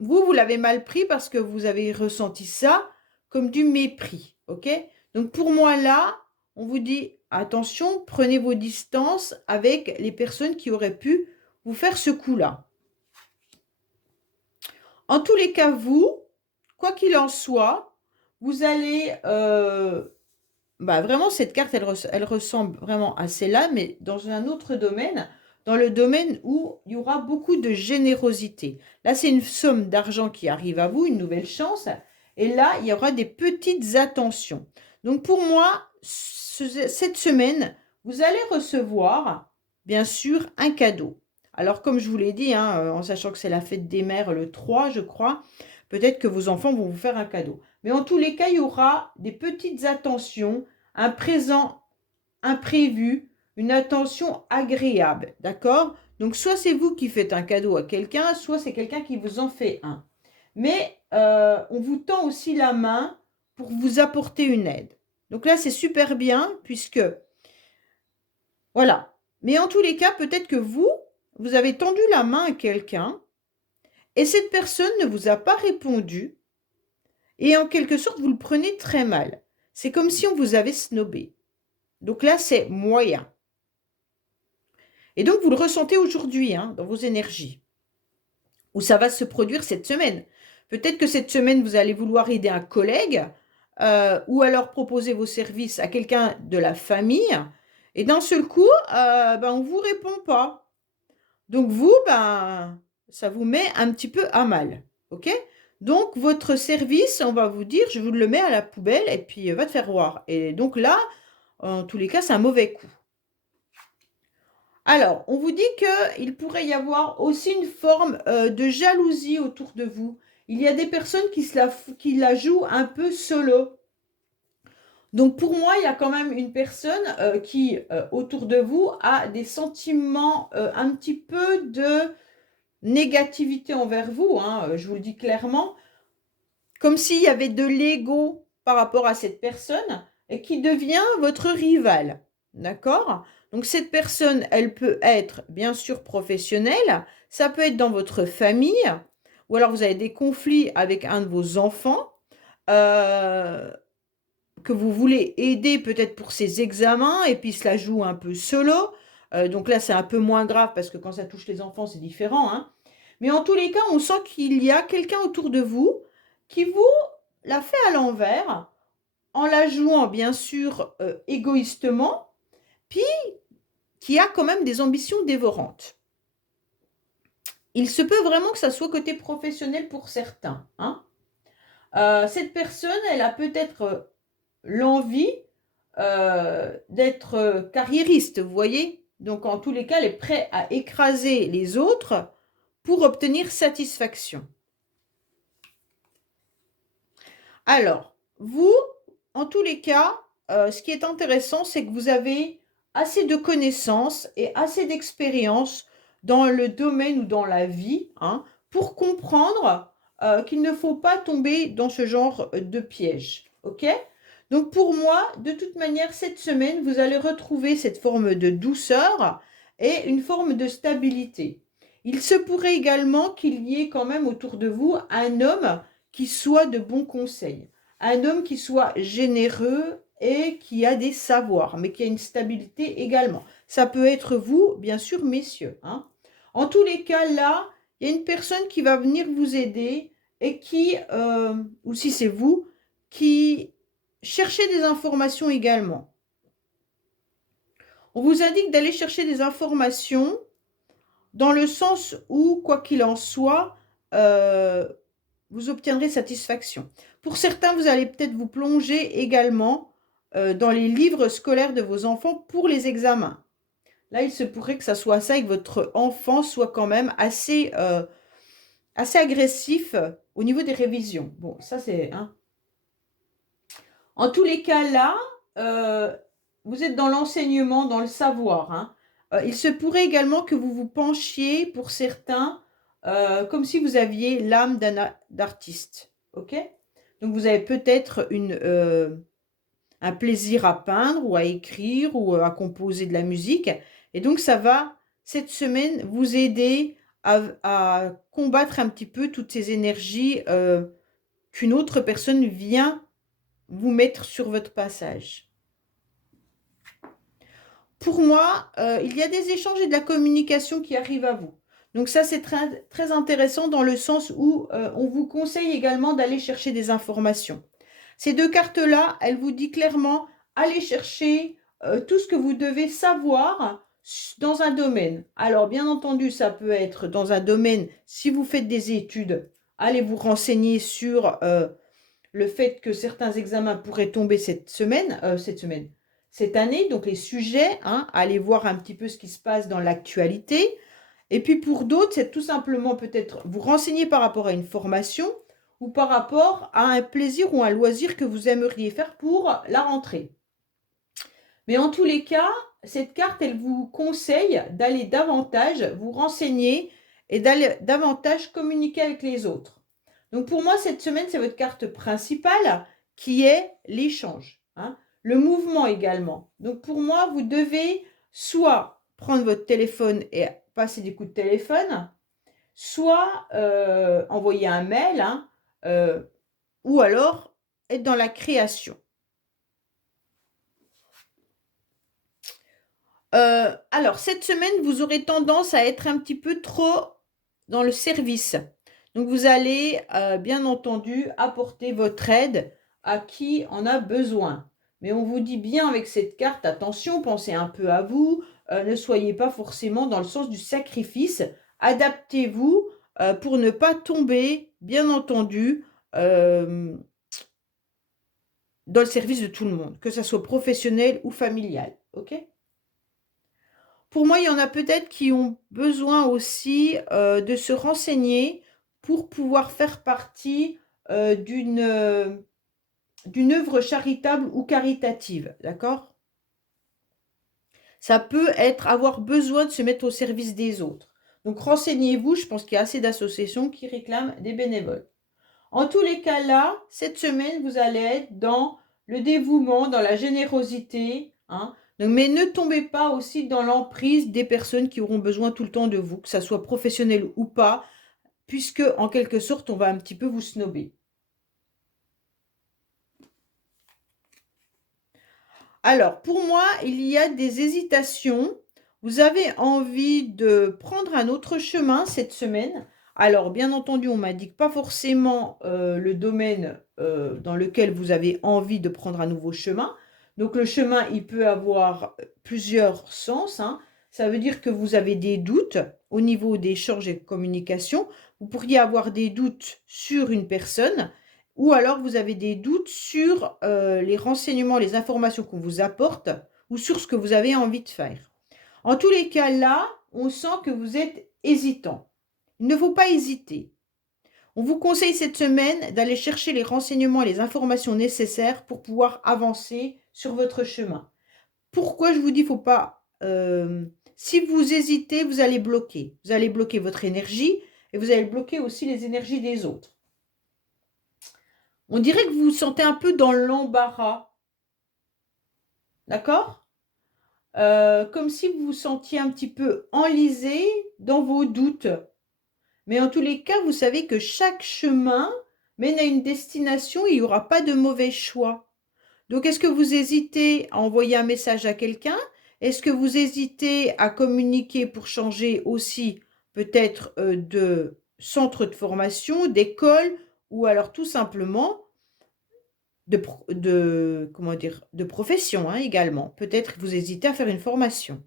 vous l'avez mal pris parce que vous avez ressenti ça comme du mépris. Ok? Donc, pour moi, là, on vous dit, attention, prenez vos distances avec les personnes qui auraient pu vous faire ce coup-là. En tous les cas, vous, quoi qu'il en soit, vous allez... vraiment, cette carte, elle ressemble vraiment à celle-là, mais dans un autre domaine, dans le domaine où il y aura beaucoup de générosité. Là, c'est une somme d'argent qui arrive à vous, une nouvelle chance, et là, il y aura des petites attentions. Donc, pour moi, cette semaine, vous allez recevoir, bien sûr, un cadeau. Alors, comme je vous l'ai dit, hein, en sachant que c'est la fête des mères le 3, je crois, peut-être que vos enfants vont vous faire un cadeau. Mais en tous les cas, il y aura des petites attentions, un présent imprévu, une attention agréable, d'accord? Donc, soit c'est vous qui faites un cadeau à quelqu'un, soit c'est quelqu'un qui vous en fait un. Mais on vous tend aussi la main pour vous apporter une aide. Donc là, c'est super bien puisque, voilà. Mais en tous les cas, peut-être que vous avez tendu la main à quelqu'un et cette personne ne vous a pas répondu et en quelque sorte, vous le prenez très mal. C'est comme si on vous avait snobé. Donc là, c'est moyen. Et donc, vous le ressentez aujourd'hui, hein, dans vos énergies. Ou ça va se produire cette semaine. Peut-être que cette semaine, vous allez vouloir aider un collègue ou alors proposer vos services à quelqu'un de la famille. Et d'un seul coup, on ne vous répond pas. Donc vous, ça vous met un petit peu à mal. OK? Donc votre service, on va vous dire, je vous le mets à la poubelle et puis va te faire voir. Et donc là, en tous les cas, c'est un mauvais coup. Alors, on vous dit qu'il pourrait y avoir aussi une forme de jalousie autour de vous. Il y a des personnes qui la jouent un peu solo. Donc pour moi, il y a quand même une personne qui, autour de vous, a des sentiments un petit peu de négativité envers vous, hein, je vous le dis clairement, comme s'il y avait de l'ego par rapport à cette personne et qui devient votre rival. D'accord? Donc cette personne, elle peut être bien sûr professionnelle, ça peut être dans votre famille, ou alors vous avez des conflits avec un de vos enfants, euh, que vous voulez aider peut-être pour ses examens, et puis cela joue un peu solo. Donc là, c'est un peu moins grave parce que quand ça touche les enfants, c'est différent, hein. Mais en tous les cas, on sent qu'il y a quelqu'un autour de vous qui vous l'a fait à l'envers, en la jouant bien sûr égoïstement, puis qui a quand même des ambitions dévorantes. Il se peut vraiment que ça soit côté professionnel pour certains, hein. Cette personne, elle a peut-être l'envie d'être carriériste, vous voyez? Donc en tous les cas, elle est prête à écraser les autres pour obtenir satisfaction. Alors, vous, en tous les cas, ce qui est intéressant, c'est que vous avez assez de connaissances et assez d'expérience dans le domaine ou dans la vie, hein, pour comprendre qu'il ne faut pas tomber dans ce genre de piège. OK? Donc pour moi, de toute manière, cette semaine, vous allez retrouver cette forme de douceur et une forme de stabilité. Il se pourrait également qu'il y ait quand même autour de vous un homme qui soit de bons conseils, un homme qui soit généreux et qui a des savoirs, mais qui a une stabilité également. Ça peut être vous, bien sûr, messieurs, hein. En tous les cas, là, il y a une personne qui va venir vous aider et qui, ou si c'est vous, qui cherchez des informations également. On vous indique d'aller chercher des informations dans le sens où, quoi qu'il en soit, vous obtiendrez satisfaction. Pour certains, vous allez peut-être vous plonger également dans les livres scolaires de vos enfants pour les examens. Là, il se pourrait que ça soit ça et que votre enfant soit quand même assez agressif au niveau des révisions. Bon, ça c'est... Hein. En tous les cas, là, vous êtes dans l'enseignement, dans le savoir, hein. Il se pourrait également que vous vous penchiez, pour certains, comme si vous aviez l'âme d'artiste. OK? Donc, vous avez peut-être un plaisir à peindre ou à écrire ou à composer de la musique. Et donc, ça va, cette semaine, vous aider à combattre un petit peu toutes ces énergies qu'une autre personne vient vous mettre sur votre passage. Pour moi, il y a des échanges et de la communication qui arrivent à vous. Donc ça, c'est très, très intéressant dans le sens où on vous conseille également d'aller chercher des informations. Ces deux cartes-là, elles vous disent clairement, allez chercher tout ce que vous devez savoir dans un domaine. Alors, bien entendu, ça peut être dans un domaine, si vous faites des études, allez vous renseigner sur le fait que certains examens pourraient tomber cette semaine, cette année, donc les sujets, hein, aller voir un petit peu ce qui se passe dans l'actualité. Et puis pour d'autres, c'est tout simplement peut-être vous renseigner par rapport à une formation ou par rapport à un plaisir ou un loisir que vous aimeriez faire pour la rentrée. Mais en tous les cas, cette carte, elle vous conseille d'aller davantage vous renseigner et d'aller davantage communiquer avec les autres. Donc pour moi, cette semaine, c'est votre carte principale qui est l'échange, hein. Le mouvement également. Donc pour moi, vous devez soit prendre votre téléphone et passer des coups de téléphone, soit envoyer un mail, hein, ou alors être dans la création. Alors, cette semaine, vous aurez tendance à être un petit peu trop dans le service. Donc, vous allez, bien entendu, apporter votre aide à qui en a besoin. Mais on vous dit bien avec cette carte, attention, pensez un peu à vous, ne soyez pas forcément dans le sens du sacrifice. Adaptez-vous pour ne pas tomber, bien entendu, dans le service de tout le monde, que ce soit professionnel ou familial. OK ? Pour moi, il y en a peut-être qui ont besoin aussi de se renseigner pour pouvoir faire partie d'une œuvre charitable ou caritative, d'accord? Ça peut être avoir besoin de se mettre au service des autres. Donc renseignez-vous, je pense qu'il y a assez d'associations qui réclament des bénévoles. En tous les cas là, cette semaine, vous allez être dans le dévouement, dans la générosité, hein. Donc, mais ne tombez pas aussi dans l'emprise des personnes qui auront besoin tout le temps de vous, que ça soit professionnel ou pas, puisque en quelque sorte, on va un petit peu vous snober. Alors, pour moi, il y a des hésitations. Vous avez envie de prendre un autre chemin cette semaine. Alors, bien entendu, on m'indique pas forcément le domaine dans lequel vous avez envie de prendre un nouveau chemin. Donc, le chemin, il peut avoir plusieurs sens, hein. Ça veut dire que vous avez des doutes au niveau d'échanges et de communication. Vous pourriez avoir des doutes sur une personne ou alors vous avez des doutes sur les renseignements, les informations qu'on vous apporte ou sur ce que vous avez envie de faire. En tous les cas, là, on sent que vous êtes hésitant. Il ne faut pas hésiter. On vous conseille cette semaine d'aller chercher les renseignements et les informations nécessaires pour pouvoir avancer sur votre chemin. Pourquoi je vous dis, faut pas... si vous hésitez, vous allez bloquer. Vous allez bloquer votre énergie et vous allez bloquer aussi les énergies des autres. On dirait que vous vous sentez un peu dans l'embarras. D'accord? Comme si vous vous sentiez un petit peu enlisé dans vos doutes. Mais en tous les cas, vous savez que chaque chemin mène à une destination et il n'y aura pas de mauvais choix. Donc, est-ce que vous hésitez à envoyer un message à quelqu'un? Est-ce que vous hésitez à communiquer pour changer aussi peut-être de centre de formation, d'école, ou alors tout simplement comment dire, de profession, hein, également. Peut-être que vous hésitez à faire une formation.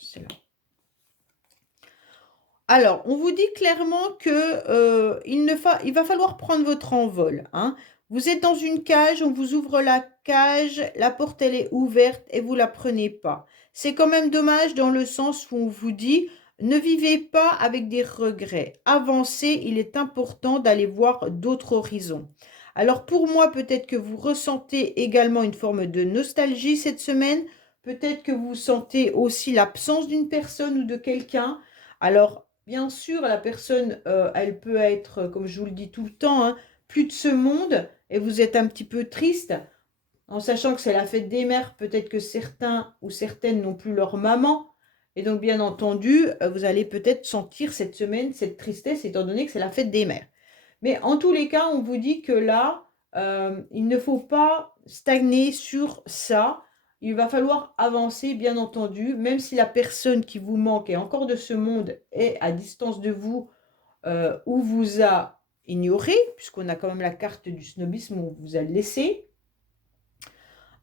C'est là. Alors, on vous dit clairement que il va falloir prendre votre envol, hein. Vous êtes dans une cage, on vous ouvre la cage, la porte elle est ouverte et vous la prenez pas. C'est quand même dommage dans le sens où on vous dit ne vivez pas avec des regrets. Avancez, il est important d'aller voir d'autres horizons. Alors pour moi, peut-être que vous ressentez également une forme de nostalgie cette semaine. Peut-être que vous sentez aussi l'absence d'une personne ou de quelqu'un. Alors, bien sûr, la personne, elle peut être, comme je vous le dis tout le temps, hein, plus de ce monde et vous êtes un petit peu triste en sachant que c'est la fête des mères. Peut-être que certains ou certaines n'ont plus leur maman. Et donc, bien entendu, vous allez peut-être sentir cette semaine cette tristesse étant donné que c'est la fête des mères. Mais en tous les cas, on vous dit que là, il ne faut pas stagner sur ça. Il va falloir avancer, bien entendu, même si la personne qui vous manque est encore de ce monde est à distance de vous ou vous a ignoré, puisqu'on a quand même la carte du snobisme où on vous a laissé.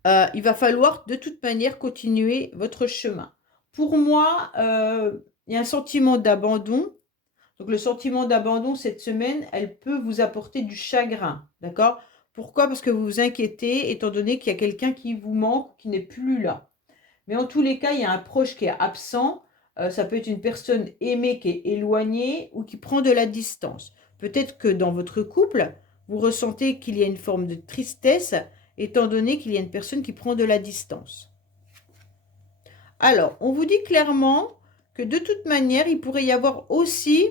Il va falloir de toute manière continuer votre chemin. Pour moi, il y a un sentiment d'abandon. Donc le sentiment d'abandon cette semaine, elle peut vous apporter du chagrin, d'accord? Pourquoi? Parce que vous vous inquiétez, étant donné qu'il y a quelqu'un qui vous manque, qui n'est plus là. Mais en tous les cas, il y a un proche qui est absent. Ça peut être une personne aimée qui est éloignée ou qui prend de la distance. Peut-être que dans votre couple, vous ressentez qu'il y a une forme de tristesse, étant donné qu'il y a une personne qui prend de la distance. Alors, on vous dit clairement que de toute manière, il pourrait y avoir aussi,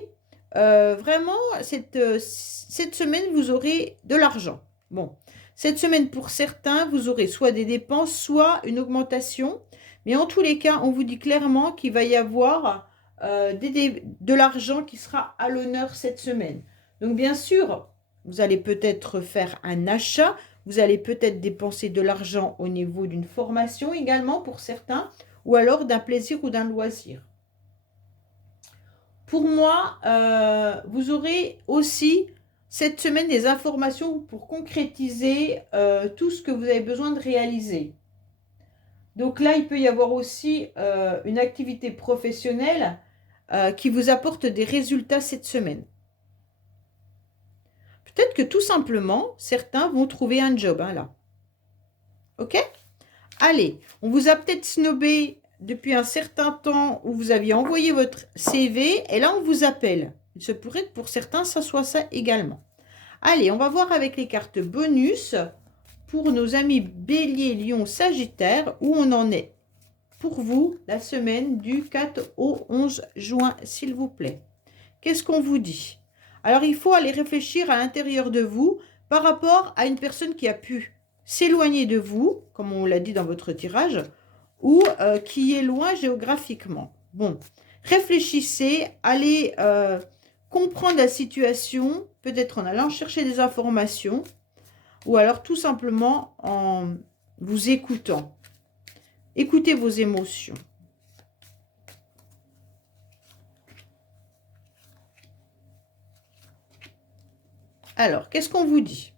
vraiment, cette semaine, vous aurez de l'argent. Bon, cette semaine, pour certains, vous aurez soit des dépenses, soit une augmentation. Mais en tous les cas, on vous dit clairement qu'il va y avoir de l'argent qui sera à l'honneur cette semaine. Donc, bien sûr, vous allez peut-être faire un achat. Vous allez peut-être dépenser de l'argent au niveau d'une formation également pour certains, ou alors d'un plaisir ou d'un loisir. Pour moi, vous aurez aussi cette semaine des informations pour concrétiser tout ce que vous avez besoin de réaliser. Donc là, il peut y avoir aussi une activité professionnelle qui vous apporte des résultats cette semaine. Peut-être que tout simplement, certains vont trouver un job là. Ok? Allez, on vous a peut-être snobé depuis un certain temps où vous aviez envoyé votre CV et là, on vous appelle. Il se pourrait que pour certains, ça soit ça également. Allez, on va voir avec les cartes bonus pour nos amis Bélier, Lion, Sagittaire, où on en est pour vous la semaine du 4 au 11 juin, s'il vous plaît. Qu'est-ce qu'on vous dit? Alors, il faut aller réfléchir à l'intérieur de vous par rapport à une personne qui a pu s'éloigner de vous, comme on l'a dit dans votre tirage, ou qui est loin géographiquement. Bon, réfléchissez, allez comprendre la situation, peut-être en allant chercher des informations, ou alors tout simplement en vous écoutant. Écoutez vos émotions. Alors, qu'est-ce qu'on vous dit?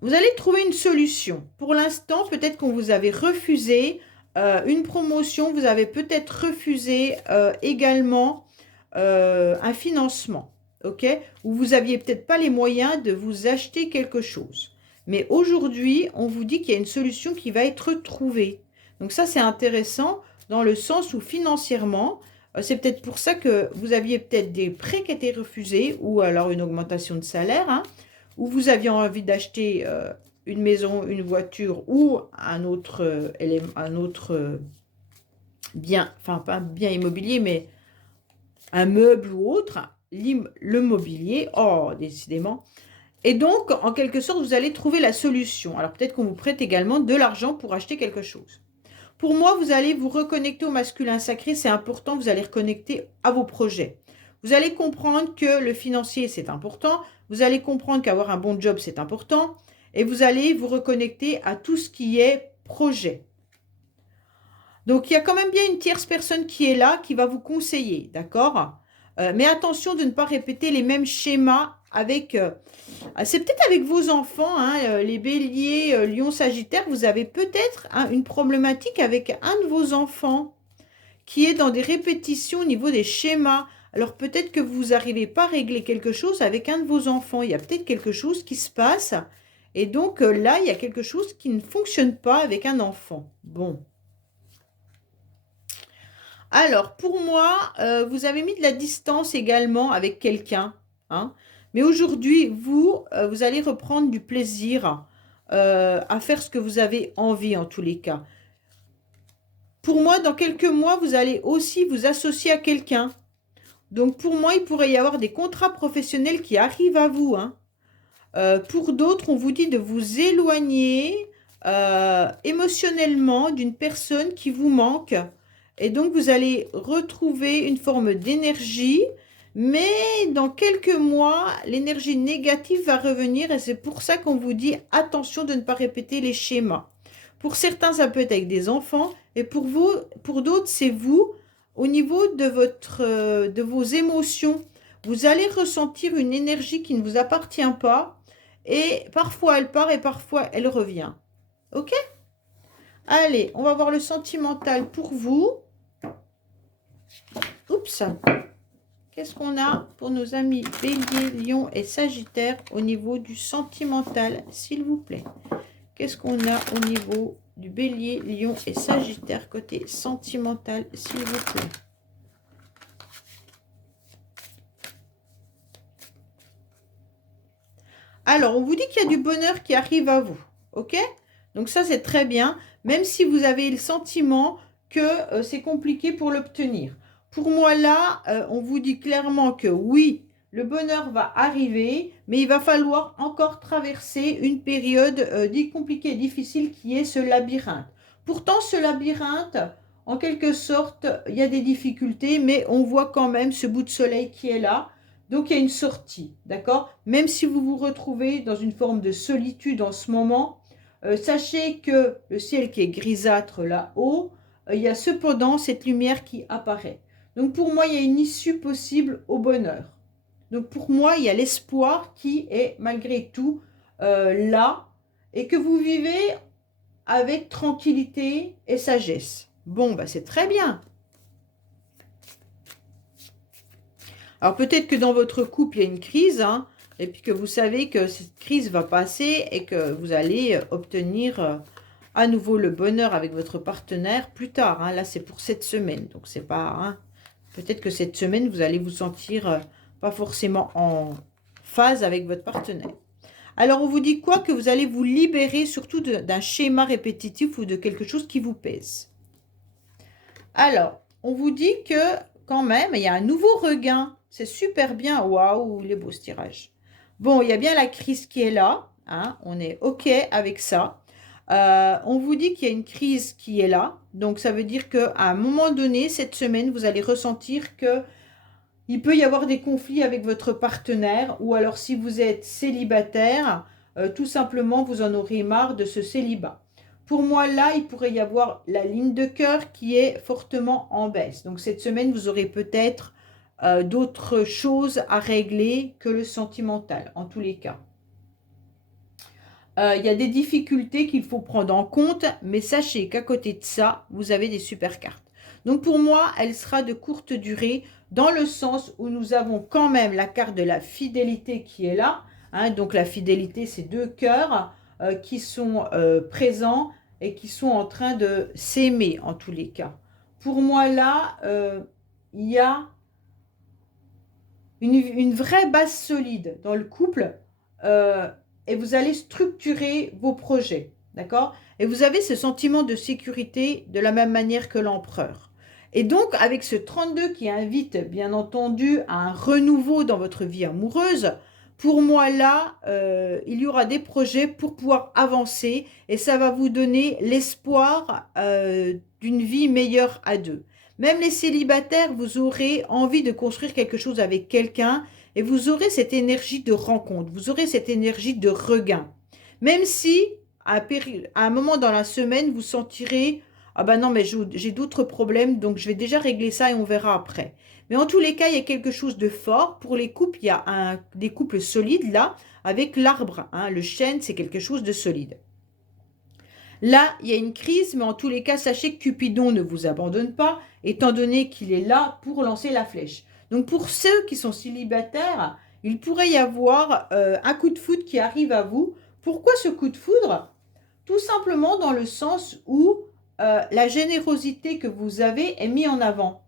Vous allez trouver une solution. Pour l'instant, peut-être qu'on vous avait refusé une promotion, vous avez peut-être refusé également un financement, ok? Ou vous n'aviez peut-être pas les moyens de vous acheter quelque chose. Mais aujourd'hui, on vous dit qu'il y a une solution qui va être trouvée. Donc ça, c'est intéressant dans le sens où financièrement, c'est peut-être pour ça que vous aviez peut-être des prêts qui étaient refusés ou alors une augmentation de salaire, hein, ou vous aviez envie d'acheter une maison, une voiture ou un autre, bien, enfin pas un bien immobilier, mais un meuble ou autre, le mobilier, oh, décidément. Et donc, en quelque sorte, vous allez trouver la solution. Alors peut-être qu'on vous prête également de l'argent pour acheter quelque chose. Pour moi, vous allez vous reconnecter au masculin sacré, c'est important, vous allez reconnecter à vos projets. Vous allez comprendre que le financier, c'est important. Vous allez comprendre qu'avoir un bon job, c'est important. Et vous allez vous reconnecter à tout ce qui est projet. Donc, il y a quand même bien une tierce personne qui est là, qui va vous conseiller, d'accord? Mais attention de ne pas répéter les mêmes schémas avec... c'est peut-être avec vos enfants, hein, les béliers, lion, sagittaire, vous avez peut-être une problématique avec un de vos enfants qui est dans des répétitions au niveau des schémas. Alors peut-être que vous n'arrivez pas à régler quelque chose avec un de vos enfants. Il y a peut-être quelque chose qui se passe. Et donc là, il y a quelque chose qui ne fonctionne pas avec un enfant. Bon. Alors, pour moi, vous avez mis de la distance également avec quelqu'un, hein. Mais aujourd'hui, vous allez reprendre du plaisir à faire ce que vous avez envie en tous les cas. Pour moi, dans quelques mois, vous allez aussi vous associer à quelqu'un. Donc, pour moi, il pourrait y avoir des contrats professionnels qui arrivent à vous, hein. Pour d'autres, on vous dit de vous éloigner émotionnellement d'une personne qui vous manque. Et donc, vous allez retrouver une forme d'énergie. Mais dans quelques mois, l'énergie négative va revenir. Et c'est pour ça qu'on vous dit attention de ne pas répéter les schémas. Pour certains, ça peut être avec des enfants. Et pour vous, pour d'autres, c'est vous, au niveau de vos émotions. Vous allez ressentir une énergie qui ne vous appartient pas. Et parfois, elle part et parfois, elle revient. Ok? Allez, on va voir le sentimental pour vous. Oups. qu'est-ce qu'on a pour nos amis Bélier, Lion et Sagittaire au niveau du sentimental, s'il vous plaît? Qu'est-ce qu'on a au niveau du Bélier, Lion et Sagittaire côté sentimental, s'il vous plaît? Alors, on vous dit qu'il y a du bonheur qui arrive à vous, ok? Donc ça, c'est très bien, même si vous avez le sentiment que c'est compliqué pour l'obtenir. Pour moi, là, on vous dit clairement que oui, le bonheur va arriver, mais il va falloir encore traverser une période dite compliquée et difficile qui est ce labyrinthe. Pourtant, ce labyrinthe, en quelque sorte, il y a des difficultés, mais on voit quand même ce bout de soleil qui est là. Donc, il y a une sortie, d'accord? Même si vous vous retrouvez dans une forme de solitude en ce moment, sachez que le ciel qui est grisâtre là-haut, il y a cependant cette lumière qui apparaît. Donc, pour moi, il y a une issue possible au bonheur. Donc, pour moi, il y a l'espoir qui est malgré tout là et que vous vivez avec tranquillité et sagesse. Bon, bah, c'est très bien. Alors peut-être que dans votre couple, il y a une crise, hein, et puis que vous savez que cette crise va passer et que vous allez obtenir à nouveau le bonheur avec votre partenaire plus tard. Hein. Là, c'est pour cette semaine, donc c'est pas... Hein, peut-être que cette semaine, vous allez vous sentir pas forcément en phase avec votre partenaire. Alors, on vous dit quoi? Que vous allez vous libérer surtout d'un schéma répétitif ou de quelque chose qui vous pèse. Alors, on vous dit que quand même, il y a un nouveau regain. C'est super bien. Waouh, il est beau ce tirage. Bon, il y a bien la crise qui est là. Hein, on est OK avec ça. On vous dit qu'il y a une crise qui est là. Donc, ça veut dire qu'à un moment donné, cette semaine, vous allez ressentir que il peut y avoir des conflits avec votre partenaire. Ou alors, si vous êtes célibataire, tout simplement, vous en aurez marre de ce célibat. Pour moi, là, il pourrait y avoir la ligne de cœur qui est fortement en baisse. Donc, cette semaine, vous aurez peut-être d'autres choses à régler que le sentimental, en tous les cas. Il y a des difficultés qu'il faut prendre en compte, mais sachez qu'à côté de ça, vous avez des super cartes. Donc, pour moi, elle sera de courte durée, dans le sens où nous avons quand même la carte de la fidélité qui est là. Hein, donc, la fidélité, c'est deux cœurs qui sont présents et qui sont en train de s'aimer en tous les cas. Pour moi, là, il y a une vraie base solide dans le couple et vous allez structurer vos projets, d'accord? Et vous avez ce sentiment de sécurité de la même manière que l'empereur. Et donc, avec ce 32 qui invite, bien entendu, à un renouveau dans votre vie amoureuse, pour moi, là, il y aura des projets pour pouvoir avancer et ça va vous donner l'espoir d'une vie meilleure à deux. Même les célibataires, vous aurez envie de construire quelque chose avec quelqu'un et vous aurez cette énergie de rencontre, vous aurez cette énergie de regain. Même si, à un moment dans la semaine, vous sentirez « Ah ben non, mais j'ai d'autres problèmes, donc je vais déjà régler ça et on verra après. » Mais en tous les cas, il y a quelque chose de fort. Pour les couples, il y a des couples solides là, avec l'arbre. Hein. Le chêne, c'est quelque chose de solide. Là, il y a une crise, mais en tous les cas, sachez que Cupidon ne vous abandonne pas, étant donné qu'il est là pour lancer la flèche. Donc, pour ceux qui sont célibataires, il pourrait y avoir un coup de foudre qui arrive à vous. Pourquoi ce coup de foudre? Tout simplement dans le sens où la générosité que vous avez est mise en avant.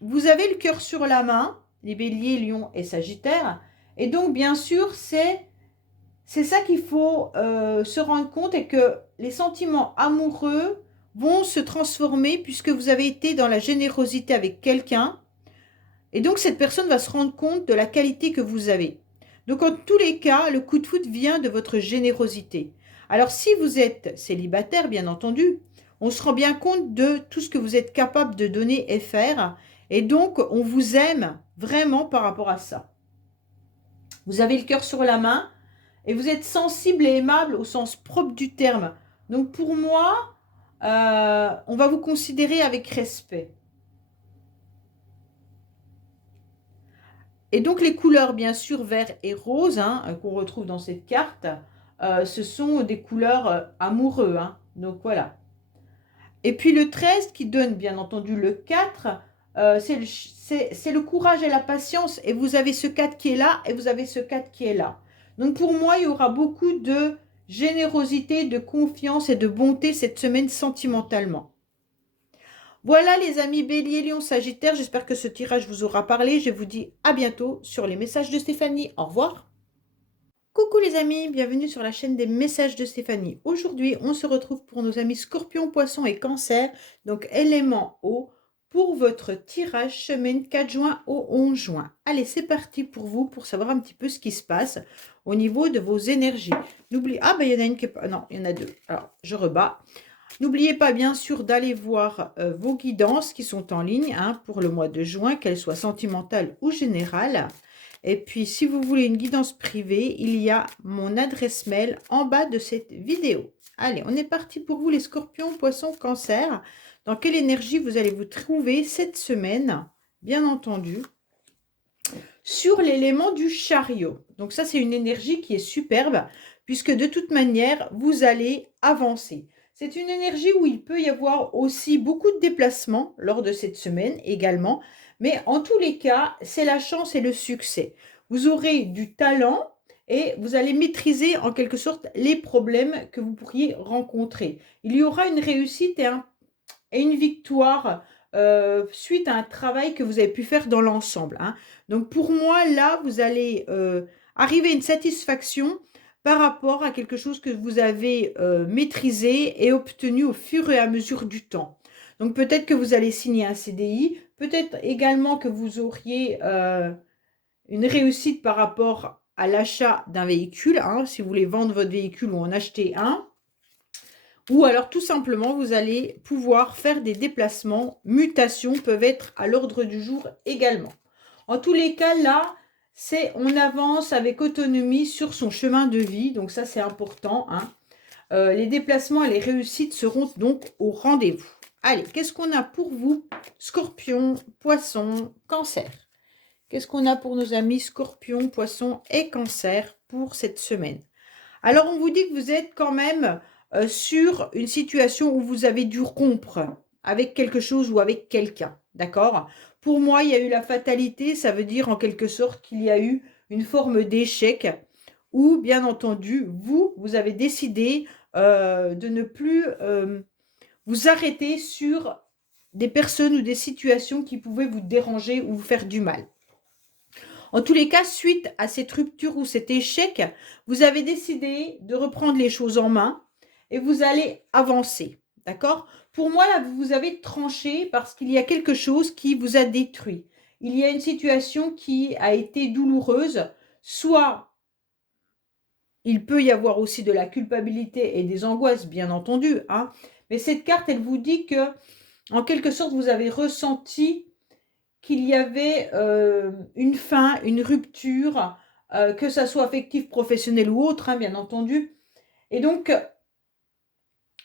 Vous avez le cœur sur la main, les béliers, lions et sagittaires. Et donc, bien sûr, c'est ça qu'il faut se rendre compte et que les sentiments amoureux vont se transformer puisque vous avez été dans la générosité avec quelqu'un. Et donc, cette personne va se rendre compte de la qualité que vous avez. Donc, en tous les cas, le coup de foudre vient de votre générosité. Alors, si vous êtes célibataire, bien entendu, on se rend bien compte de tout ce que vous êtes capable de donner et faire. Et donc, on vous aime vraiment par rapport à ça. Vous avez le cœur sur la main et vous êtes sensible et aimable au sens propre du terme. Donc, pour moi, on va vous considérer avec respect. Et donc, les couleurs, bien sûr, vert et rose, hein, qu'on retrouve dans cette carte, ce sont des couleurs amoureux. Hein, donc, voilà. Et puis, le 13 qui donne, bien entendu, le 4, C'est le courage et la patience. Et vous avez ce 4 qui est là et vous avez ce 4 qui est là. Donc pour moi, il y aura beaucoup de générosité, de confiance et de bonté cette semaine sentimentalement. Voilà les amis Bélier, Lion, Sagittaire. J'espère que ce tirage vous aura parlé. Je vous dis à bientôt sur les messages de Stéphanie. Au revoir. Coucou les amis, bienvenue sur la chaîne des messages de Stéphanie. Aujourd'hui, on se retrouve pour nos amis Scorpion, Poisson et Cancer, donc élément eau, pour votre tirage semaine 4 juin au 11 juin. Allez, c'est parti pour vous, pour savoir un petit peu ce qui se passe au niveau de vos énergies. N'oubliez, ah ben il y en a une qui est pas, non, il y en a deux. Alors, je rebats. N'oubliez pas bien sûr d'aller voir vos guidances qui sont en ligne pour le mois de juin, qu'elles soient sentimentales ou générales. Et puis, si vous voulez une guidance privée, il y a mon adresse mail en bas de cette vidéo. Allez, on est parti pour vous les scorpions, poissons, cancer. Dans quelle énergie vous allez vous trouver cette semaine, bien entendu, sur l'élément du chariot. Donc ça, c'est une énergie qui est superbe, puisque de toute manière, vous allez avancer. C'est une énergie où il peut y avoir aussi beaucoup de déplacements lors de cette semaine également. Mais en tous les cas, c'est la chance et le succès. Vous aurez du talent et vous allez maîtriser en quelque sorte les problèmes que vous pourriez rencontrer. Il y aura une réussite et une victoire suite à un travail que vous avez pu faire dans l'ensemble. Donc pour moi, là, vous allez arriver à une satisfaction par rapport à quelque chose que vous avez maîtrisé et obtenu au fur et à mesure du temps. Donc peut-être que vous allez signer un CDI, peut-être également que vous auriez une réussite par rapport à l'achat d'un véhicule, si vous voulez vendre votre véhicule ou en acheter un. Ou alors tout simplement, vous allez pouvoir faire des déplacements. Mutations peuvent être à l'ordre du jour également. En tous les cas, là, on avance avec autonomie sur son chemin de vie. Donc ça, c'est important. Les déplacements et les réussites seront donc au rendez-vous. Allez, qu'est-ce qu'on a pour vous, Scorpion, Poisson, Cancer? Qu'est-ce qu'on a pour nos amis Scorpion, Poisson et Cancer pour cette semaine? Alors, on vous dit que vous êtes quand même sur une situation où vous avez dû rompre avec quelque chose ou avec quelqu'un, d'accord? Pour moi, il y a eu la fatalité, ça veut dire en quelque sorte qu'il y a eu une forme d'échec où, bien entendu, vous avez décidé de ne plus vous arrêter sur des personnes ou des situations qui pouvaient vous déranger ou vous faire du mal. En tous les cas, suite à cette rupture ou cet échec, vous avez décidé de reprendre les choses en main et vous allez avancer. D'accord? Pour moi, là, vous avez tranché parce qu'il y a quelque chose qui vous a détruit. Il y a une situation qui a été douloureuse. Soit il peut y avoir aussi de la culpabilité et des angoisses, bien entendu. Mais cette carte, elle vous dit que, en quelque sorte, vous avez ressenti qu'il y avait une fin, une rupture, que ça soit affectif, professionnel ou autre, bien entendu. Et donc,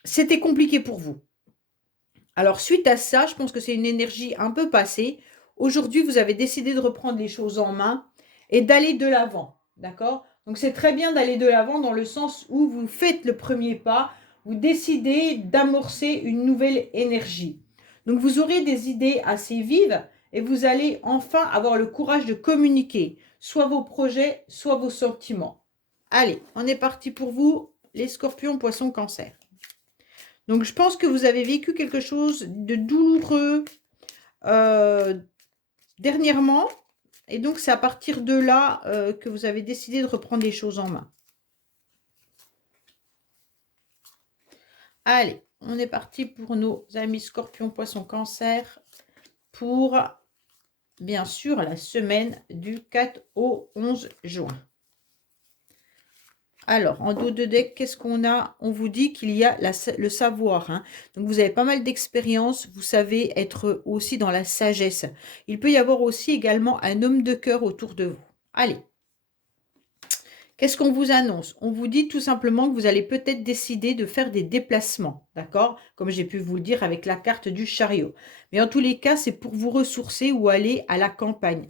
c'était compliqué pour vous. Alors, suite à ça, je pense que c'est une énergie un peu passée. Aujourd'hui, vous avez décidé de reprendre les choses en main et d'aller de l'avant, d'accord? Donc, c'est très bien d'aller de l'avant dans le sens où vous faites le premier pas, vous décidez d'amorcer une nouvelle énergie. Donc, vous aurez des idées assez vives et vous allez enfin avoir le courage de communiquer, soit vos projets, soit vos sentiments. Allez, on est parti pour vous, les scorpions, poissons, cancer. Donc, je pense que vous avez vécu quelque chose de douloureux dernièrement. Et donc, c'est à partir de là que vous avez décidé de reprendre les choses en main. Allez, on est parti pour nos amis scorpions, poissons, cancer. Pour, bien sûr, la semaine du 4 au 11 juin. Alors, en dos de deck, qu'est-ce qu'on a? On vous dit qu'il y a le savoir. Donc, vous avez pas mal d'expérience. Vous savez être aussi dans la sagesse. Il peut y avoir aussi également un homme de cœur autour de vous. Allez. Qu'est-ce qu'on vous annonce? On vous dit tout simplement que vous allez peut-être décider de faire des déplacements, d'accord? Comme j'ai pu vous le dire avec la carte du chariot. Mais en tous les cas, c'est pour vous ressourcer ou aller à la campagne.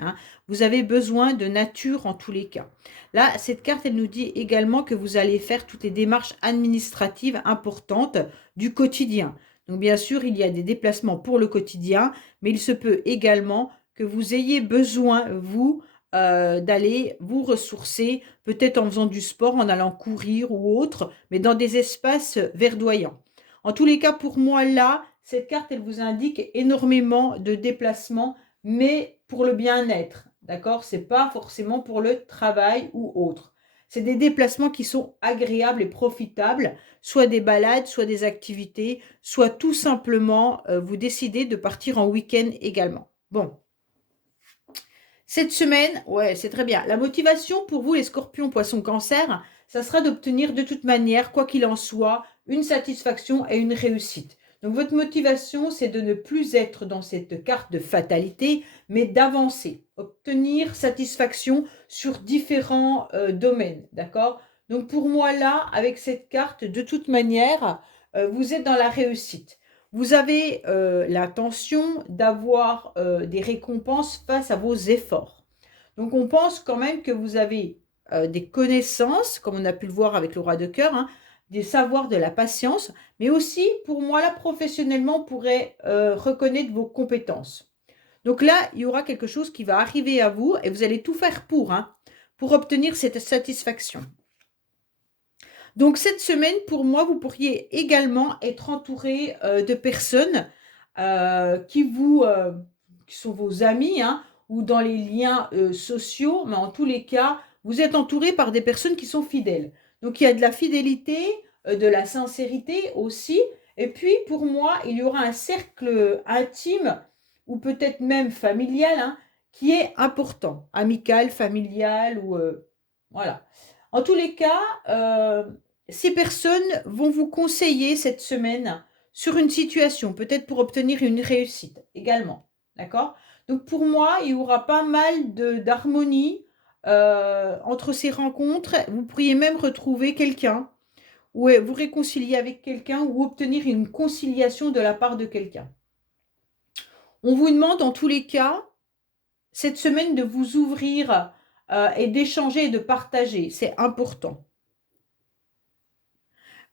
Vous avez besoin de nature en tous les cas. Là, cette carte, elle nous dit également que vous allez faire toutes les démarches administratives importantes du quotidien. Donc bien sûr, il y a des déplacements pour le quotidien, mais il se peut également que vous ayez besoin, vous, d'aller vous ressourcer, peut-être en faisant du sport, en allant courir ou autre, mais dans des espaces verdoyants. En tous les cas, pour moi, là, cette carte, elle vous indique énormément de déplacements, mais pour le bien-être, d'accord? C'est pas forcément pour le travail ou autre. C'est des déplacements qui sont agréables et profitables, soit des balades, soit des activités, soit tout simplement vous décidez de partir en week-end également. Bon, cette semaine, ouais, c'est très bien. La motivation pour vous, les scorpions, poissons, cancer, ça sera d'obtenir de toute manière, quoi qu'il en soit, une satisfaction et une réussite. Donc votre motivation, c'est de ne plus être dans cette carte de fatalité, mais d'avancer, obtenir satisfaction sur différents domaines, d'accord? Donc pour moi là, avec cette carte, de toute manière, vous êtes dans la réussite. Vous avez l'intention d'avoir des récompenses face à vos efforts. Donc on pense quand même que vous avez des connaissances, comme on a pu le voir avec le roi de cœur, hein, des savoirs, de la patience, mais aussi pour moi là professionnellement on pourrait reconnaître vos compétences. Donc là, il y aura quelque chose qui va arriver à vous et vous allez tout faire hein, pour obtenir cette satisfaction. Donc cette semaine, pour moi, vous pourriez également être entouré de personnes qui sont vos amis hein, ou dans les liens sociaux, mais en tous les cas, vous êtes entouré par des personnes qui sont fidèles. Donc il y a de la fidélité, de la sincérité aussi. Et puis pour moi, il y aura un cercle intime ou peut-être même familial hein, qui est important, amical, familial ou voilà. En tous les cas, ces personnes vont vous conseiller cette semaine sur une situation, peut-être pour obtenir une réussite également. D'accord? Donc pour moi, il y aura pas mal d'harmonie entre ces rencontres. Vous pourriez même retrouver quelqu'un ou vous réconcilier avec quelqu'un ou obtenir une conciliation de la part de quelqu'un. On vous demande en tous les cas cette semaine de vous ouvrir et d'échanger et de partager. C'est important.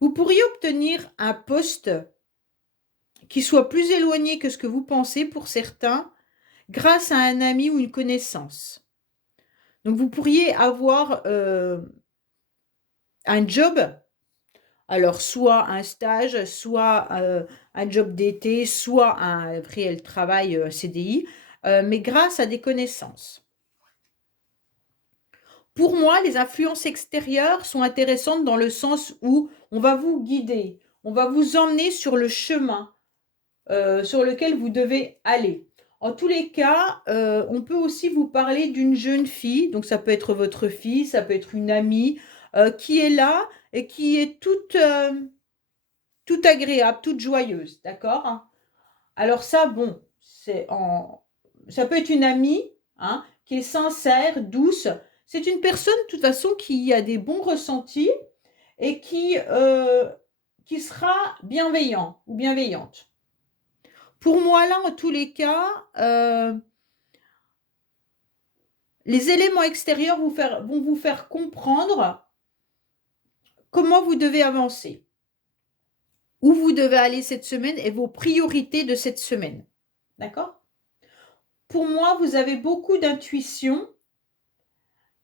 Vous pourriez obtenir un poste qui soit plus éloigné que ce que vous pensez pour certains, grâce à un ami ou une connaissance. Donc vous pourriez avoir un job, alors soit un stage, soit un job d'été, soit un réel travail CDI, mais grâce à des connaissances. Pour moi, les influences extérieures sont intéressantes dans le sens où on va vous guider, on va vous emmener sur le chemin sur lequel vous devez aller. En tous les cas, on peut aussi vous parler d'une jeune fille, donc ça peut être votre fille, ça peut être une amie, qui est là et qui est toute agréable, toute joyeuse, d'accord? Alors ça, bon, ça peut être une amie hein, qui est sincère, douce. C'est une personne, de toute façon, qui a des bons ressentis et qui sera bienveillant ou bienveillante. Pour moi, là, en tous les cas, les éléments extérieurs vont vous faire comprendre comment vous devez avancer, où vous devez aller cette semaine et vos priorités de cette semaine. D'accord? Pour moi, vous avez beaucoup d'intuition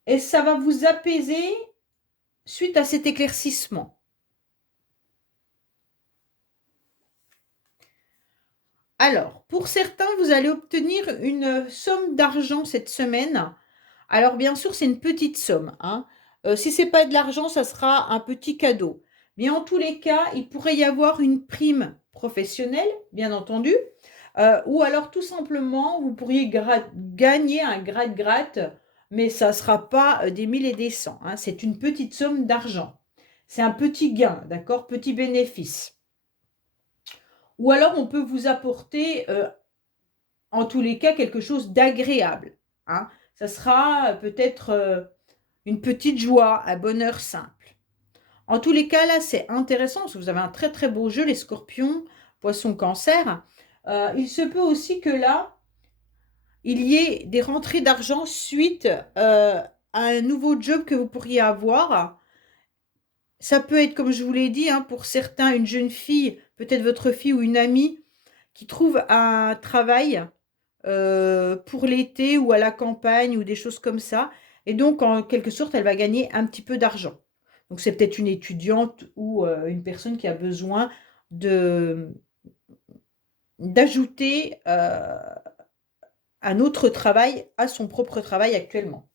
et ça va vous apaiser suite à cet éclaircissement. Alors, pour certains, vous allez obtenir une somme d'argent cette semaine. Alors, bien sûr, c'est une petite somme. Hein. Si ce n'est pas de l'argent, ça sera un petit cadeau. Mais en tous les cas, il pourrait y avoir une prime professionnelle, bien entendu. Ou alors, tout simplement, vous pourriez gagner un gratte-gratte, mais ça ne sera pas des 1000 et des cents. Hein. C'est une petite somme d'argent. C'est un petit gain, d'accord? Petit bénéfice. Ou alors, on peut vous apporter, en tous les cas, quelque chose d'agréable. Hein. Ça sera peut-être une petite joie, un bonheur simple. En tous les cas, là, c'est intéressant parce que vous avez un très très beau jeu, les scorpions, poissons, cancer. Il se peut aussi que là, il y ait des rentrées d'argent suite à un nouveau job que vous pourriez avoir. Ça peut être, comme je vous l'ai dit, hein, pour certains, une jeune fille, peut-être votre fille ou une amie qui trouve un travail pour l'été ou à la campagne ou des choses comme ça. Et donc, en quelque sorte, elle va gagner un petit peu d'argent. Donc, c'est peut-être une étudiante ou une personne qui a besoin de d'ajouter un autre travail à son propre travail actuellement.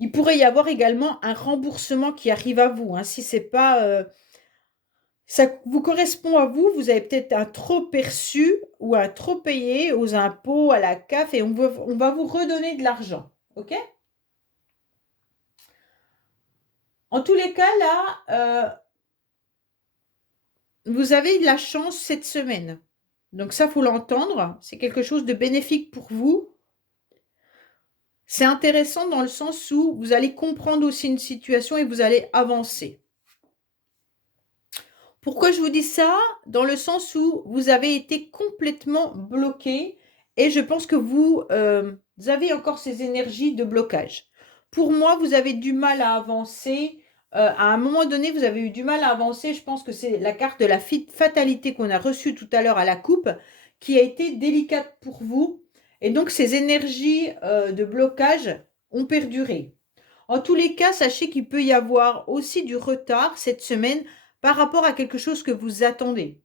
Il pourrait y avoir également un remboursement qui arrive à vous, hein, si c'est pas ça vous correspond à vous, vous avez peut-être un trop perçu ou un trop payé aux impôts, à la CAF, et on va vous redonner de l'argent. OK? En tous les cas, là, vous avez de la chance cette semaine. Donc ça, faut l'entendre. C'est quelque chose de bénéfique pour vous. C'est intéressant dans le sens où vous allez comprendre aussi une situation et vous allez avancer. Pourquoi je vous dis ça? Dans le sens où vous avez été complètement bloqué et je pense que vous avez encore ces énergies de blocage. Pour moi, vous avez du mal à avancer. À un moment donné, vous avez eu du mal à avancer. Je pense que c'est la carte de la fatalité qu'on a reçue tout à l'heure à la coupe qui a été délicate pour vous. Et donc, ces énergies de blocage ont perduré. En tous les cas, sachez qu'il peut y avoir aussi du retard cette semaine par rapport à quelque chose que vous attendez.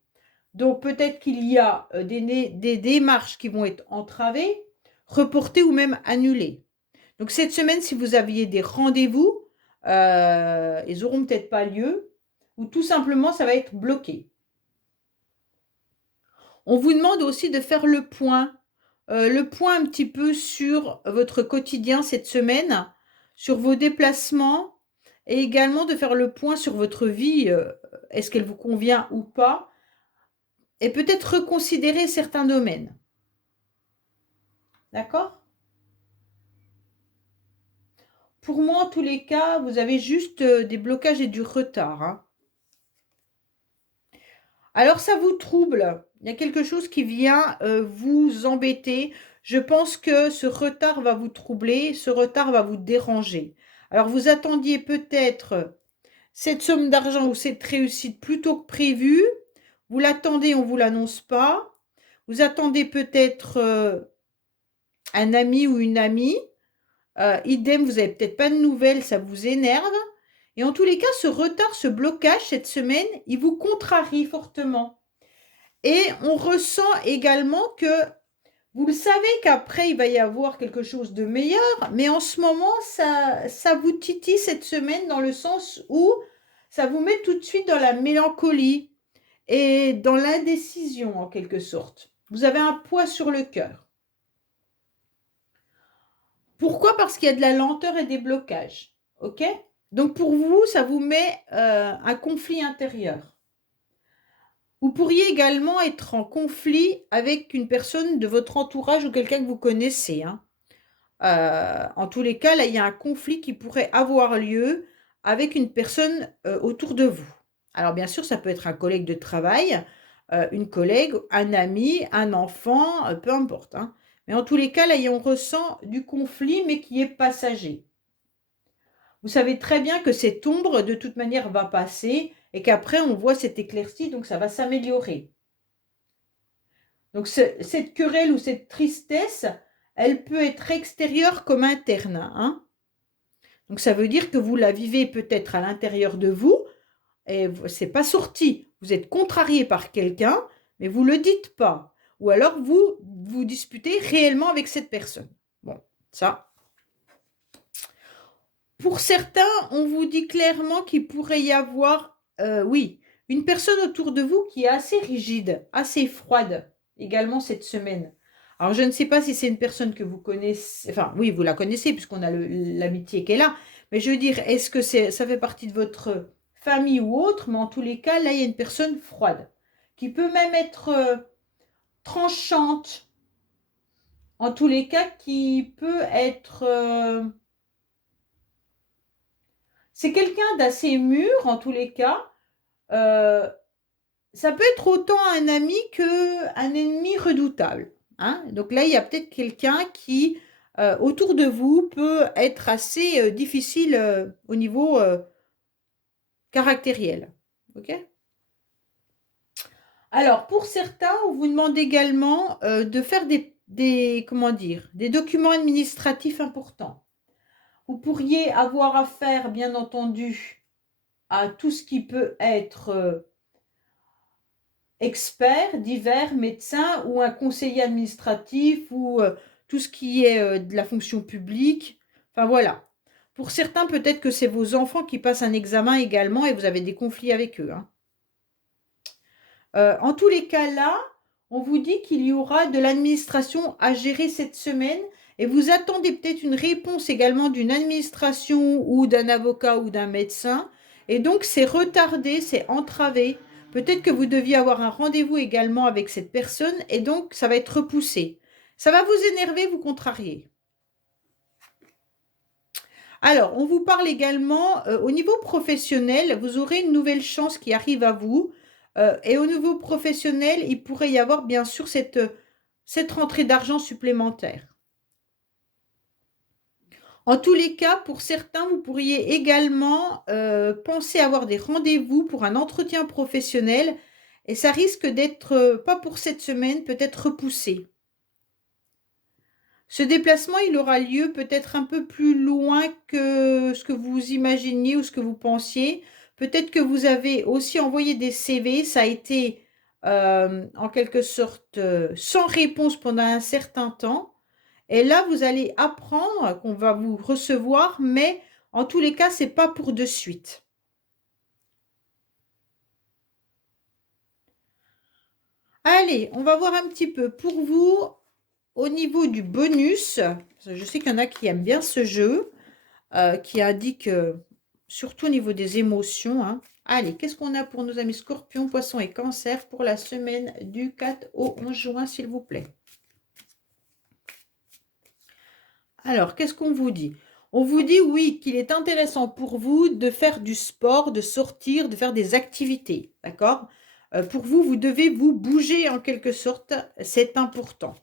Donc peut-être qu'il y a des démarches qui vont être entravées, reportées ou même annulées. Donc cette semaine, si vous aviez des rendez-vous, ils n'auront peut-être pas lieu, ou tout simplement ça va être bloqué. On vous demande aussi de faire le point un petit peu sur votre quotidien cette semaine, sur vos déplacements, et également de faire le point sur votre vie, est-ce qu'elle vous convient ou pas, et peut-être reconsidérer certains domaines. D'accord? Pour moi, en tous les cas, vous avez juste des blocages et du retard, hein. Alors, ça vous trouble. Il y a quelque chose qui vient vous embêter. Je pense que ce retard va vous troubler, ce retard va vous déranger. Alors, vous attendiez peut-être cette somme d'argent ou cette réussite plus tôt que prévu. Vous l'attendez, on ne vous l'annonce pas. Vous attendez peut-être un ami ou une amie. Idem, vous n'avez peut-être pas de nouvelles, ça vous énerve. Et en tous les cas, ce retard, ce blocage cette semaine, il vous contrarie fortement. Et on ressent également que vous le savez qu'après, il va y avoir quelque chose de meilleur, mais en ce moment, ça vous titille cette semaine dans le sens où ça vous met tout de suite dans la mélancolie et dans l'indécision en quelque sorte. Vous avez un poids sur le cœur. Pourquoi? Parce qu'il y a de la lenteur et des blocages. OK? Donc pour vous, ça vous met un conflit intérieur. Vous pourriez également être en conflit avec une personne de votre entourage ou quelqu'un que vous connaissez, hein. En tous les cas, là, il y a un conflit qui pourrait avoir lieu avec une personne autour de vous. Alors bien sûr, ça peut être un collègue de travail, une collègue, un ami, un enfant, peu importe, hein. Mais en tous les cas, là, on ressent du conflit, mais qui est passager. Vous savez très bien que cette ombre, de toute manière, va passer et qu'après, on voit cette éclaircie, donc ça va s'améliorer. Donc cette querelle ou cette tristesse, elle peut être extérieure comme interne, hein. Donc ça veut dire que vous la vivez peut-être à l'intérieur de vous et c'est pas sorti. Vous êtes contrarié par quelqu'un, mais vous le dites pas. Ou alors vous vous disputez réellement avec cette personne. Bon, ça. Pour certains, on vous dit clairement qu'il pourrait y avoir, oui, une personne autour de vous qui est assez rigide, assez froide, également cette semaine. Alors, je ne sais pas si c'est une personne que vous connaissez, enfin, oui, vous la connaissez puisqu'on a l'amitié qui est là, mais je veux dire, est-ce que ça fait partie de votre famille ou autre, mais en tous les cas, là, il y a une personne froide, qui peut même être tranchante, en tous les cas, qui peut être... c'est quelqu'un d'assez mûr, en tous les cas. Ça peut être autant un ami qu'un ennemi redoutable, hein. Donc là, il y a peut-être quelqu'un qui, autour de vous, peut être assez difficile au niveau caractériel. OK? Alors, pour certains, on vous demande également de faire comment dire, des documents administratifs importants. Vous pourriez avoir affaire, bien entendu, à tout ce qui peut être expert, divers, médecin ou un conseiller administratif ou tout ce qui est de la fonction publique. Enfin voilà. Pour certains, peut-être que c'est vos enfants qui passent un examen également et vous avez des conflits avec eux, hein. En tous les cas, là, on vous dit qu'il y aura de l'administration à gérer cette semaine et vous attendez peut-être une réponse également d'une administration ou d'un avocat ou d'un médecin. Et donc, c'est retardé, c'est entravé. Peut-être que vous deviez avoir un rendez-vous également avec cette personne et donc ça va être repoussé. Ça va vous énerver, vous contrarier. Alors, on vous parle également au niveau professionnel, vous aurez une nouvelle chance qui arrive à vous. Et au niveau professionnel, il pourrait y avoir bien sûr cette rentrée d'argent supplémentaire. En tous les cas, pour certains, vous pourriez également penser avoir des rendez-vous pour un entretien professionnel et ça risque d'être, pas pour cette semaine, peut-être repoussé. Ce déplacement, il aura lieu peut-être un peu plus loin que ce que vous imaginiez ou ce que vous pensiez. Peut-être que vous avez aussi envoyé des CV, ça a été en quelque sorte sans réponse pendant un certain temps. Et là, vous allez apprendre qu'on va vous recevoir, mais en tous les cas, c'est pas pour de suite. Allez, on va voir un petit peu pour vous au niveau du bonus. Je sais qu'il y en a qui aiment bien ce jeu, qui indique surtout au niveau des émotions, hein. Allez, qu'est-ce qu'on a pour nos amis Scorpions, Poissons et Cancer pour la semaine du 4 au 11 juin, s'il vous plaît? Alors, qu'est-ce qu'on vous dit? On vous dit, oui, qu'il est intéressant pour vous de faire du sport, de sortir, de faire des activités, d'accord? Pour vous, vous devez vous bouger en quelque sorte, c'est important.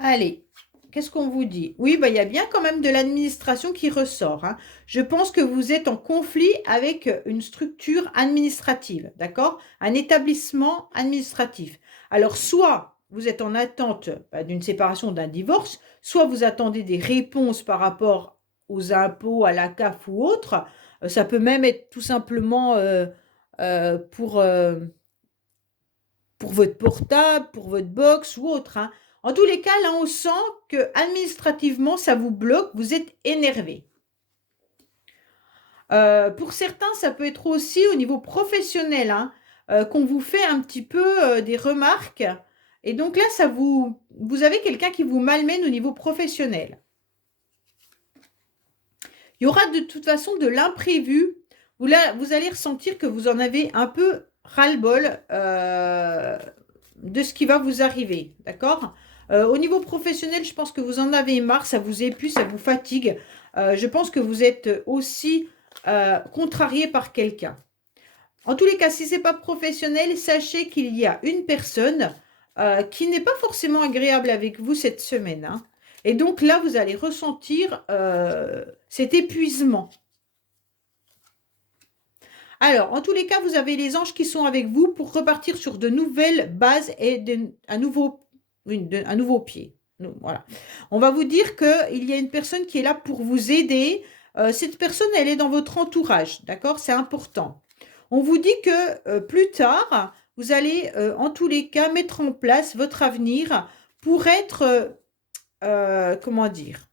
Allez, qu'est-ce qu'on vous dit? Oui, bah, il y a bien quand même de l'administration qui ressort, hein. Je pense que vous êtes en conflit avec une structure administrative, d'accord? Un établissement administratif. Alors, soit vous êtes en attente bah, d'une séparation, d'un divorce, soit vous attendez des réponses par rapport aux impôts, à la CAF ou autre. Ça peut même être tout simplement euh, pour, euh, pour votre portable, pour votre box ou autre, hein. En tous les cas, là, on sent que administrativement, ça vous bloque, vous êtes énervé. Pour certains, ça peut être aussi au niveau professionnel, hein, qu'on vous fait un petit peu des remarques. Et donc là, vous avez quelqu'un qui vous malmène au niveau professionnel. Il y aura de toute façon de l'imprévu. Vous allez ressentir que vous en avez un peu ras-le-bol de ce qui va vous arriver, d'accord? Au niveau professionnel, je pense que vous en avez marre, ça vous épuise, ça vous fatigue. Je pense que vous êtes aussi contrarié par quelqu'un. En tous les cas, si ce n'est pas professionnel, sachez qu'il y a une personne qui n'est pas forcément agréable avec vous cette semaine, hein. Et donc là, vous allez ressentir cet épuisement. Alors, en tous les cas, vous avez les anges qui sont avec vous pour repartir sur de nouvelles bases et un nouveau pied. Voilà. On va vous dire qu'il y a une personne qui est là pour vous aider. Cette personne, elle est dans votre entourage, d'accord? C'est important. On vous dit que plus tard, vous allez en tous les cas mettre en place votre avenir pour être, comment dire?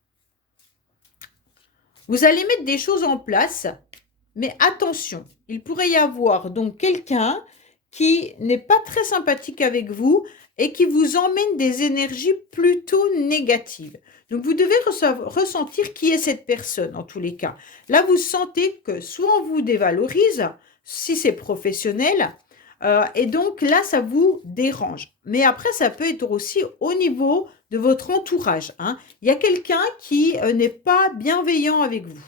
Vous allez mettre des choses en place, mais attention, il pourrait y avoir donc quelqu'un qui n'est pas très sympathique avec vous et qui vous emmène des énergies plutôt négatives. Donc, vous devez ressentir qui est cette personne en tous les cas. Là, vous sentez que soit on vous dévalorise, si c'est professionnel, et donc là, ça vous dérange. Mais après, ça peut être aussi au niveau de votre entourage, hein. Il y a quelqu'un qui n'est pas bienveillant avec vous.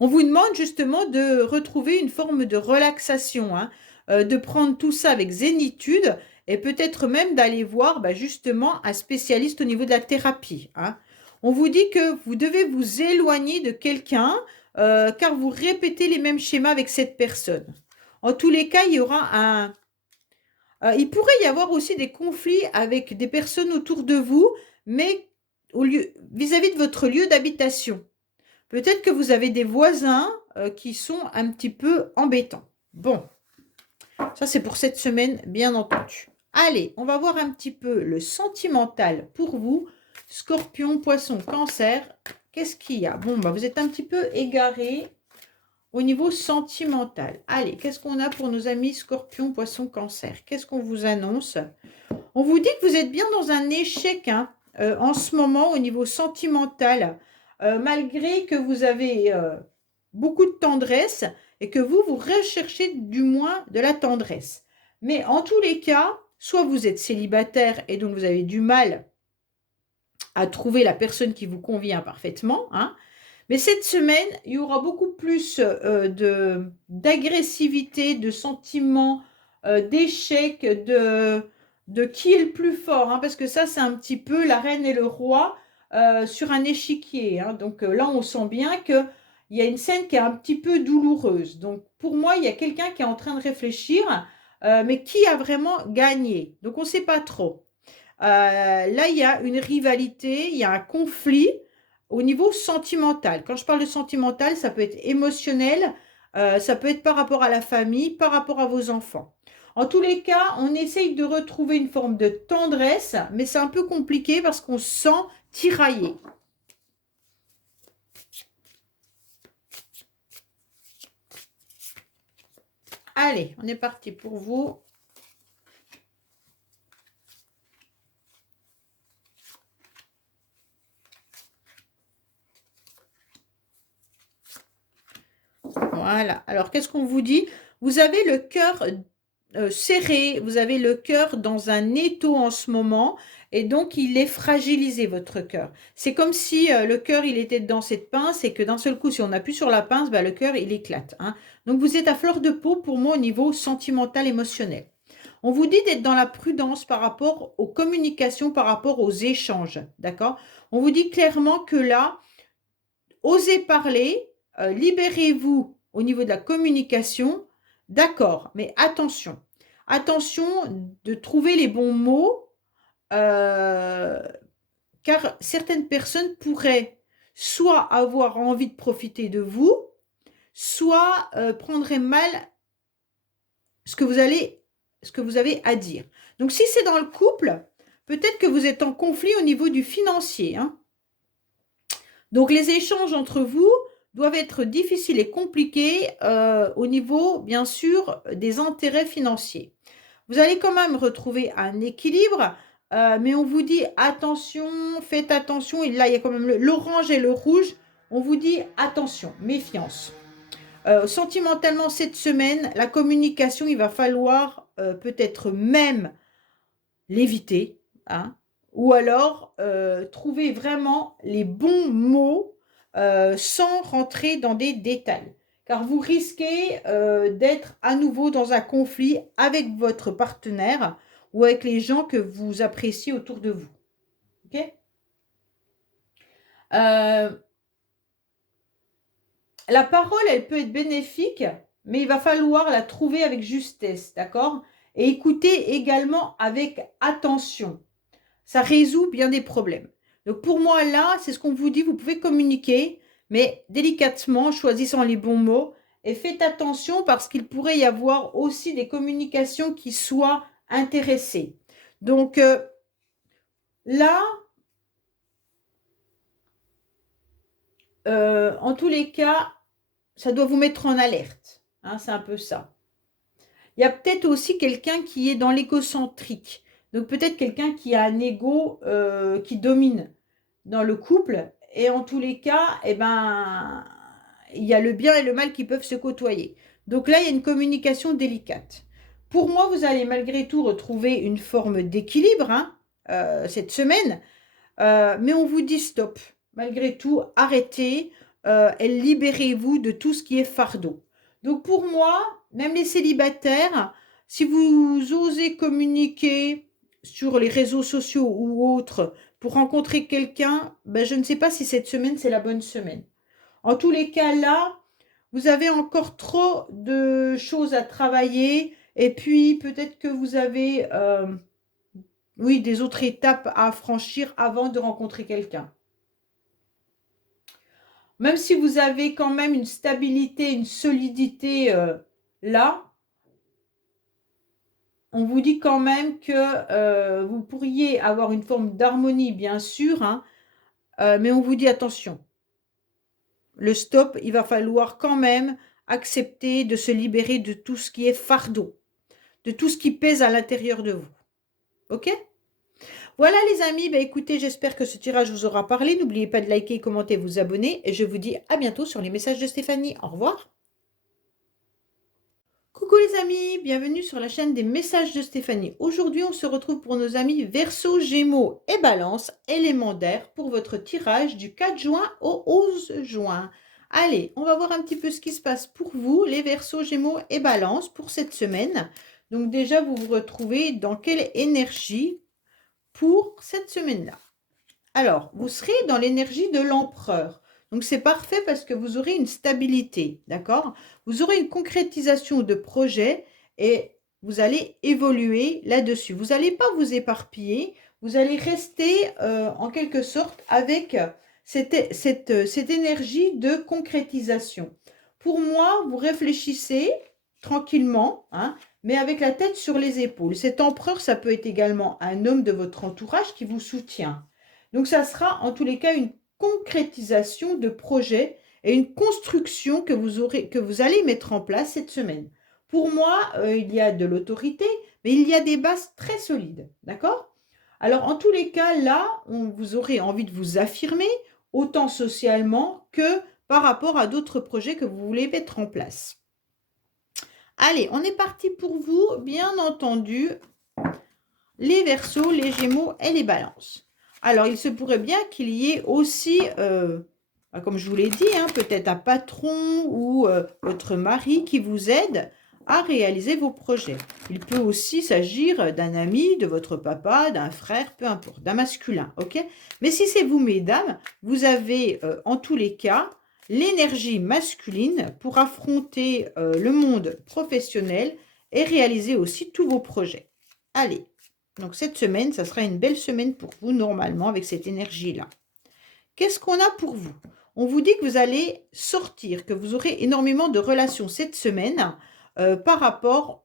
On vous demande justement de retrouver une forme de relaxation, hein, de prendre tout ça avec zénitude et peut-être même d'aller voir bah, justement un spécialiste au niveau de la thérapie, hein. On vous dit que vous devez vous éloigner de quelqu'un car vous répétez les mêmes schémas avec cette personne. En tous les cas, il y aura il pourrait y avoir aussi des conflits avec des personnes autour de vous, mais vis-à-vis de votre lieu d'habitation. Peut-être que vous avez des voisins qui sont un petit peu embêtants. Bon, ça c'est pour cette semaine, bien entendu. Allez, on va voir un petit peu le sentimental pour vous. Scorpion, Poisson, Cancer. Qu'est-ce qu'il y a? Bon, bah, vous êtes un petit peu égaré au niveau sentimental. Allez, qu'est-ce qu'on a pour nos amis Scorpion, Poisson, Cancer? Qu'est-ce qu'on vous annonce? On vous dit que vous êtes bien dans un échec hein, en ce moment au niveau sentimental, malgré que vous avez beaucoup de tendresse et que vous recherchez du moins de la tendresse. Mais en tous les cas, soit vous êtes célibataire et donc vous avez du mal à trouver la personne qui vous convient parfaitement, hein, mais cette semaine, il y aura beaucoup plus d'agressivité, de sentiments, d'échec, de qui est le plus fort, hein, parce que ça, c'est un petit peu la reine et le roi sur un échiquier. Hein. Donc là, on sent bien qu'il y a une scène qui est un petit peu douloureuse. Donc pour moi, il y a quelqu'un qui est en train de réfléchir, mais qui a vraiment gagné? Donc on ne sait pas trop. Là, il y a une rivalité, il y a un conflit au niveau sentimental. Quand je parle de sentimental, ça peut être émotionnel, ça peut être par rapport à la famille, par rapport à vos enfants. En tous les cas, on essaye de retrouver une forme de tendresse, mais c'est un peu compliqué parce qu'on se sent tiraillé. Allez, on est parti pour vous. Voilà. Alors, qu'est-ce qu'on vous dit? Vous avez le cœur serré, vous avez le cœur dans un étau en ce moment, et donc il est fragilisé, votre cœur. C'est comme si le cœur, il était dans cette pince, et que d'un seul coup, si on appuie sur la pince, bah, le cœur, il éclate. Hein. Donc, vous êtes à fleur de peau, pour moi, au niveau sentimental, émotionnel. On vous dit d'être dans la prudence par rapport aux communications, par rapport aux échanges, d'accord? On vous dit clairement que là, osez parler, libérez-vous au niveau de la communication, d'accord, mais attention. Attention de trouver les bons mots, car certaines personnes pourraient soit avoir envie de profiter de vous, soit prendraient mal ce que vous avez à dire. Donc, si c'est dans le couple, peut-être que vous êtes en conflit au niveau du financier, hein. Donc, les échanges entre vous doivent être difficiles et compliqués au niveau, bien sûr, des intérêts financiers. Vous allez quand même retrouver un équilibre, mais on vous dit attention, faites attention. Et là, il y a quand même l'orange et le rouge. On vous dit attention, méfiance. Sentimentalement, cette semaine, la communication, il va falloir peut-être même l'éviter, hein, ou alors trouver vraiment les bons mots sans rentrer dans des détails. Car vous risquez d'être à nouveau dans un conflit avec votre partenaire ou avec les gens que vous appréciez autour de vous. Ok? La parole, elle peut être bénéfique, mais il va falloir la trouver avec justesse, d'accord? Et écouter également avec attention. Ça résout bien des problèmes. Donc pour moi, là, c'est ce qu'on vous dit, vous pouvez communiquer, mais délicatement, choisissant les bons mots, et faites attention parce qu'il pourrait y avoir aussi des communications qui soient intéressées. Donc là, en tous les cas, ça doit vous mettre en alerte. Hein, c'est un peu ça. Il y a peut-être aussi quelqu'un qui est dans l'égocentrique. Donc peut-être quelqu'un qui a un ego qui domine dans le couple. Et en tous les cas, eh ben, il y a le bien et le mal qui peuvent se côtoyer. Donc là, il y a une communication délicate. Pour moi, vous allez malgré tout retrouver une forme d'équilibre hein, cette semaine. Mais on vous dit stop. Malgré tout, arrêtez et libérez-vous de tout ce qui est fardeau. Donc pour moi, même les célibataires, si vous osez communiquer sur les réseaux sociaux ou autres, pour rencontrer quelqu'un, ben, je ne sais pas si cette semaine, c'est la bonne semaine. En tous les cas, là, vous avez encore trop de choses à travailler. Et puis, peut-être que vous avez, oui, des autres étapes à franchir avant de rencontrer quelqu'un. Même si vous avez quand même une stabilité, une solidité là, on vous dit quand même que vous pourriez avoir une forme d'harmonie, bien sûr, hein, mais on vous dit attention. Le stop, il va falloir quand même accepter de se libérer de tout ce qui est fardeau, de tout ce qui pèse à l'intérieur de vous. OK? Voilà les amis, bah écoutez, j'espère que ce tirage vous aura parlé. N'oubliez pas de liker, commenter, vous abonner. Et je vous dis à bientôt sur les messages de Stéphanie. Au revoir. Coucou les amis, bienvenue sur la chaîne des messages de Stéphanie. Aujourd'hui, on se retrouve pour nos amis Verseau, Gémeaux et Balance, éléments d'air, pour votre tirage du 4 juin au 11 juin. Allez, on va voir un petit peu ce qui se passe pour vous, les Verseaux, Gémeaux et Balance, pour cette semaine. Donc déjà, vous vous retrouvez dans quelle énergie pour cette semaine-là? Alors, vous serez dans l'énergie de l'empereur. Donc, c'est parfait parce que vous aurez une stabilité, d'accord? Vous aurez une concrétisation de projet et vous allez évoluer là-dessus. Vous n'allez pas vous éparpiller, vous allez rester en quelque sorte avec cette énergie de concrétisation. Pour moi, vous réfléchissez tranquillement, hein, mais avec la tête sur les épaules. Cet empereur, ça peut être également un homme de votre entourage qui vous soutient. Donc, ça sera en tous les cas une concrétisation de projet et une construction que vous allez mettre en place cette semaine. Pour moi, il y a de l'autorité, mais il y a des bases très solides, d'accord? Alors, en tous les cas, là, vous aurez envie de vous affirmer, autant socialement que par rapport à d'autres projets que vous voulez mettre en place. Allez, on est parti pour vous, bien entendu, les Verseaux, les Gémeaux et les Balances. Alors, il se pourrait bien qu'il y ait aussi, comme je vous l'ai dit, hein, peut-être un patron ou votre mari qui vous aide à réaliser vos projets. Il peut aussi s'agir d'un ami, de votre papa, d'un frère, peu importe, d'un masculin, ok? Mais si c'est vous, mesdames, vous avez en tous les cas l'énergie masculine pour affronter le monde professionnel et réaliser aussi tous vos projets. Allez! Donc, cette semaine, ça sera une belle semaine pour vous, normalement, avec cette énergie-là. Qu'est-ce qu'on a pour vous? On vous dit que vous allez sortir, que vous aurez énormément de relations cette semaine par rapport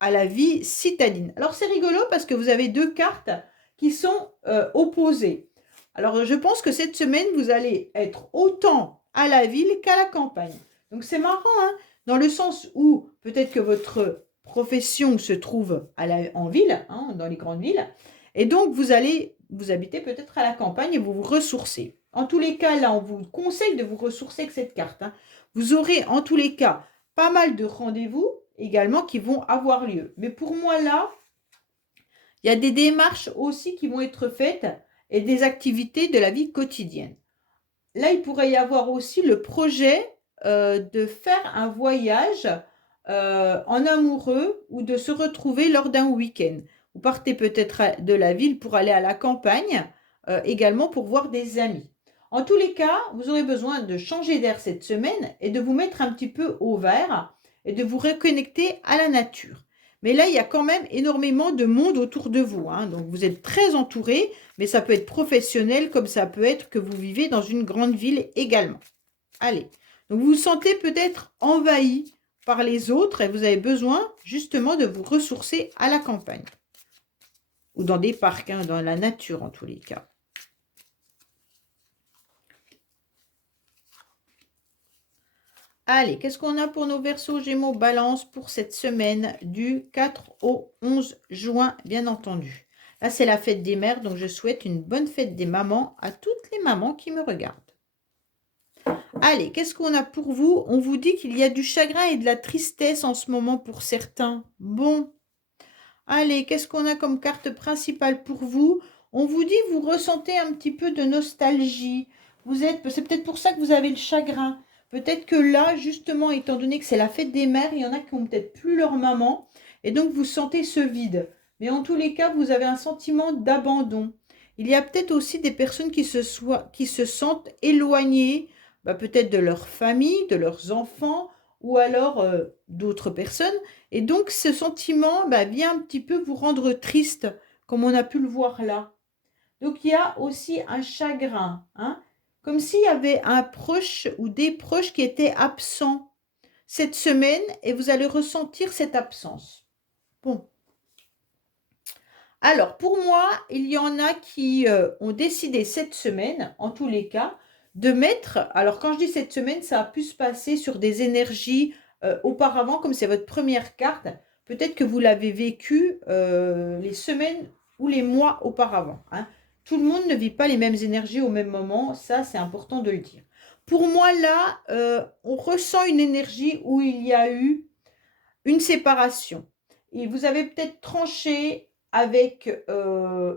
à la vie citadine. Alors, c'est rigolo parce que vous avez deux cartes qui sont opposées. Alors, je pense que cette semaine, vous allez être autant à la ville qu'à la campagne. Donc, c'est marrant, hein, dans le sens où peut-être que votre profession se trouve en ville, hein, dans les grandes villes, et donc vous allez vous habiter peut-être à la campagne et vous vous ressourcez. En tous les cas, là, on vous conseille de vous ressourcer avec cette carte, hein. Vous aurez en tous les cas pas mal de rendez-vous également qui vont avoir lieu. Mais pour moi, là, il y a des démarches aussi qui vont être faites et des activités de la vie quotidienne. Là, il pourrait y avoir aussi le projet de faire un voyage en amoureux ou de se retrouver lors d'un week-end. Vous partez peut-être de la ville pour aller à la campagne, également pour voir des amis. En tous les cas, vous aurez besoin de changer d'air cette semaine et de vous mettre un petit peu au vert et de vous reconnecter à la nature. Mais là, il y a quand même énormément de monde autour de vous, hein. Donc, vous êtes très entouré, mais ça peut être professionnel comme ça peut être que vous vivez dans une grande ville également. Allez, donc vous vous sentez peut-être envahi par les autres et vous avez besoin justement de vous ressourcer à la campagne. Ou dans des parcs, hein, dans la nature en tous les cas. Allez, qu'est-ce qu'on a pour nos Verseaux, Gémeaux, Balance pour cette semaine du 4 au 11 juin, bien entendu. Là, c'est la fête des mères, donc je souhaite une bonne fête des mamans à toutes les mamans qui me regardent. Allez, qu'est-ce qu'on a pour vous? On vous dit qu'il y a du chagrin et de la tristesse en ce moment pour certains. Bon. Allez, qu'est-ce qu'on a comme carte principale pour vous? On vous dit que vous ressentez un petit peu de nostalgie. C'est peut-être pour ça que vous avez le chagrin. Peut-être que là, justement, étant donné que c'est la fête des mères, il y en a qui n'ont peut-être plus leur maman. Et donc, vous sentez ce vide. Mais en tous les cas, vous avez un sentiment d'abandon. il y a peut-être aussi des personnes qui se sentent éloignées, bah, peut-être de leur famille, de leurs enfants, ou alors d'autres personnes. Et donc, ce sentiment bah, vient un petit peu vous rendre triste, comme on a pu le voir là. Donc, il y a aussi un chagrin, hein, comme s'il y avait un proche ou des proches qui étaient absents cette semaine et vous allez ressentir cette absence. Bon. Alors, pour moi, il y en a qui ont décidé cette semaine, en tous les cas, de mettre, alors quand je dis cette semaine, ça a pu se passer sur des énergies auparavant, comme c'est votre première carte, peut-être que vous l'avez vécu les semaines ou les mois auparavant, hein. Tout le monde ne vit pas les mêmes énergies au même moment, ça c'est important de le dire. Pour moi, là, on ressent une énergie où il y a eu une séparation. Et vous avez peut-être tranché avec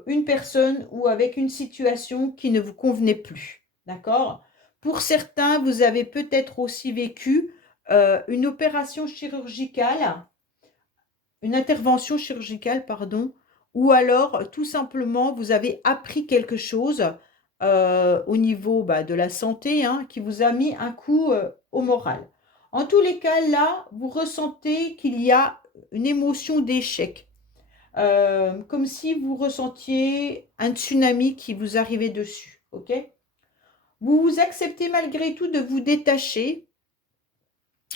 une personne ou avec une situation qui ne vous convenait plus. D'accord? Pour certains, vous avez peut-être aussi vécu une opération chirurgicale, une intervention chirurgicale, pardon, ou alors tout simplement vous avez appris quelque chose au niveau bah, de la santé hein, qui vous a mis un coup au moral. En tous les cas, là, vous ressentez qu'il y a une émotion d'échec, comme si vous ressentiez un tsunami qui vous arrivait dessus. Ok? Vous acceptez malgré tout de vous détacher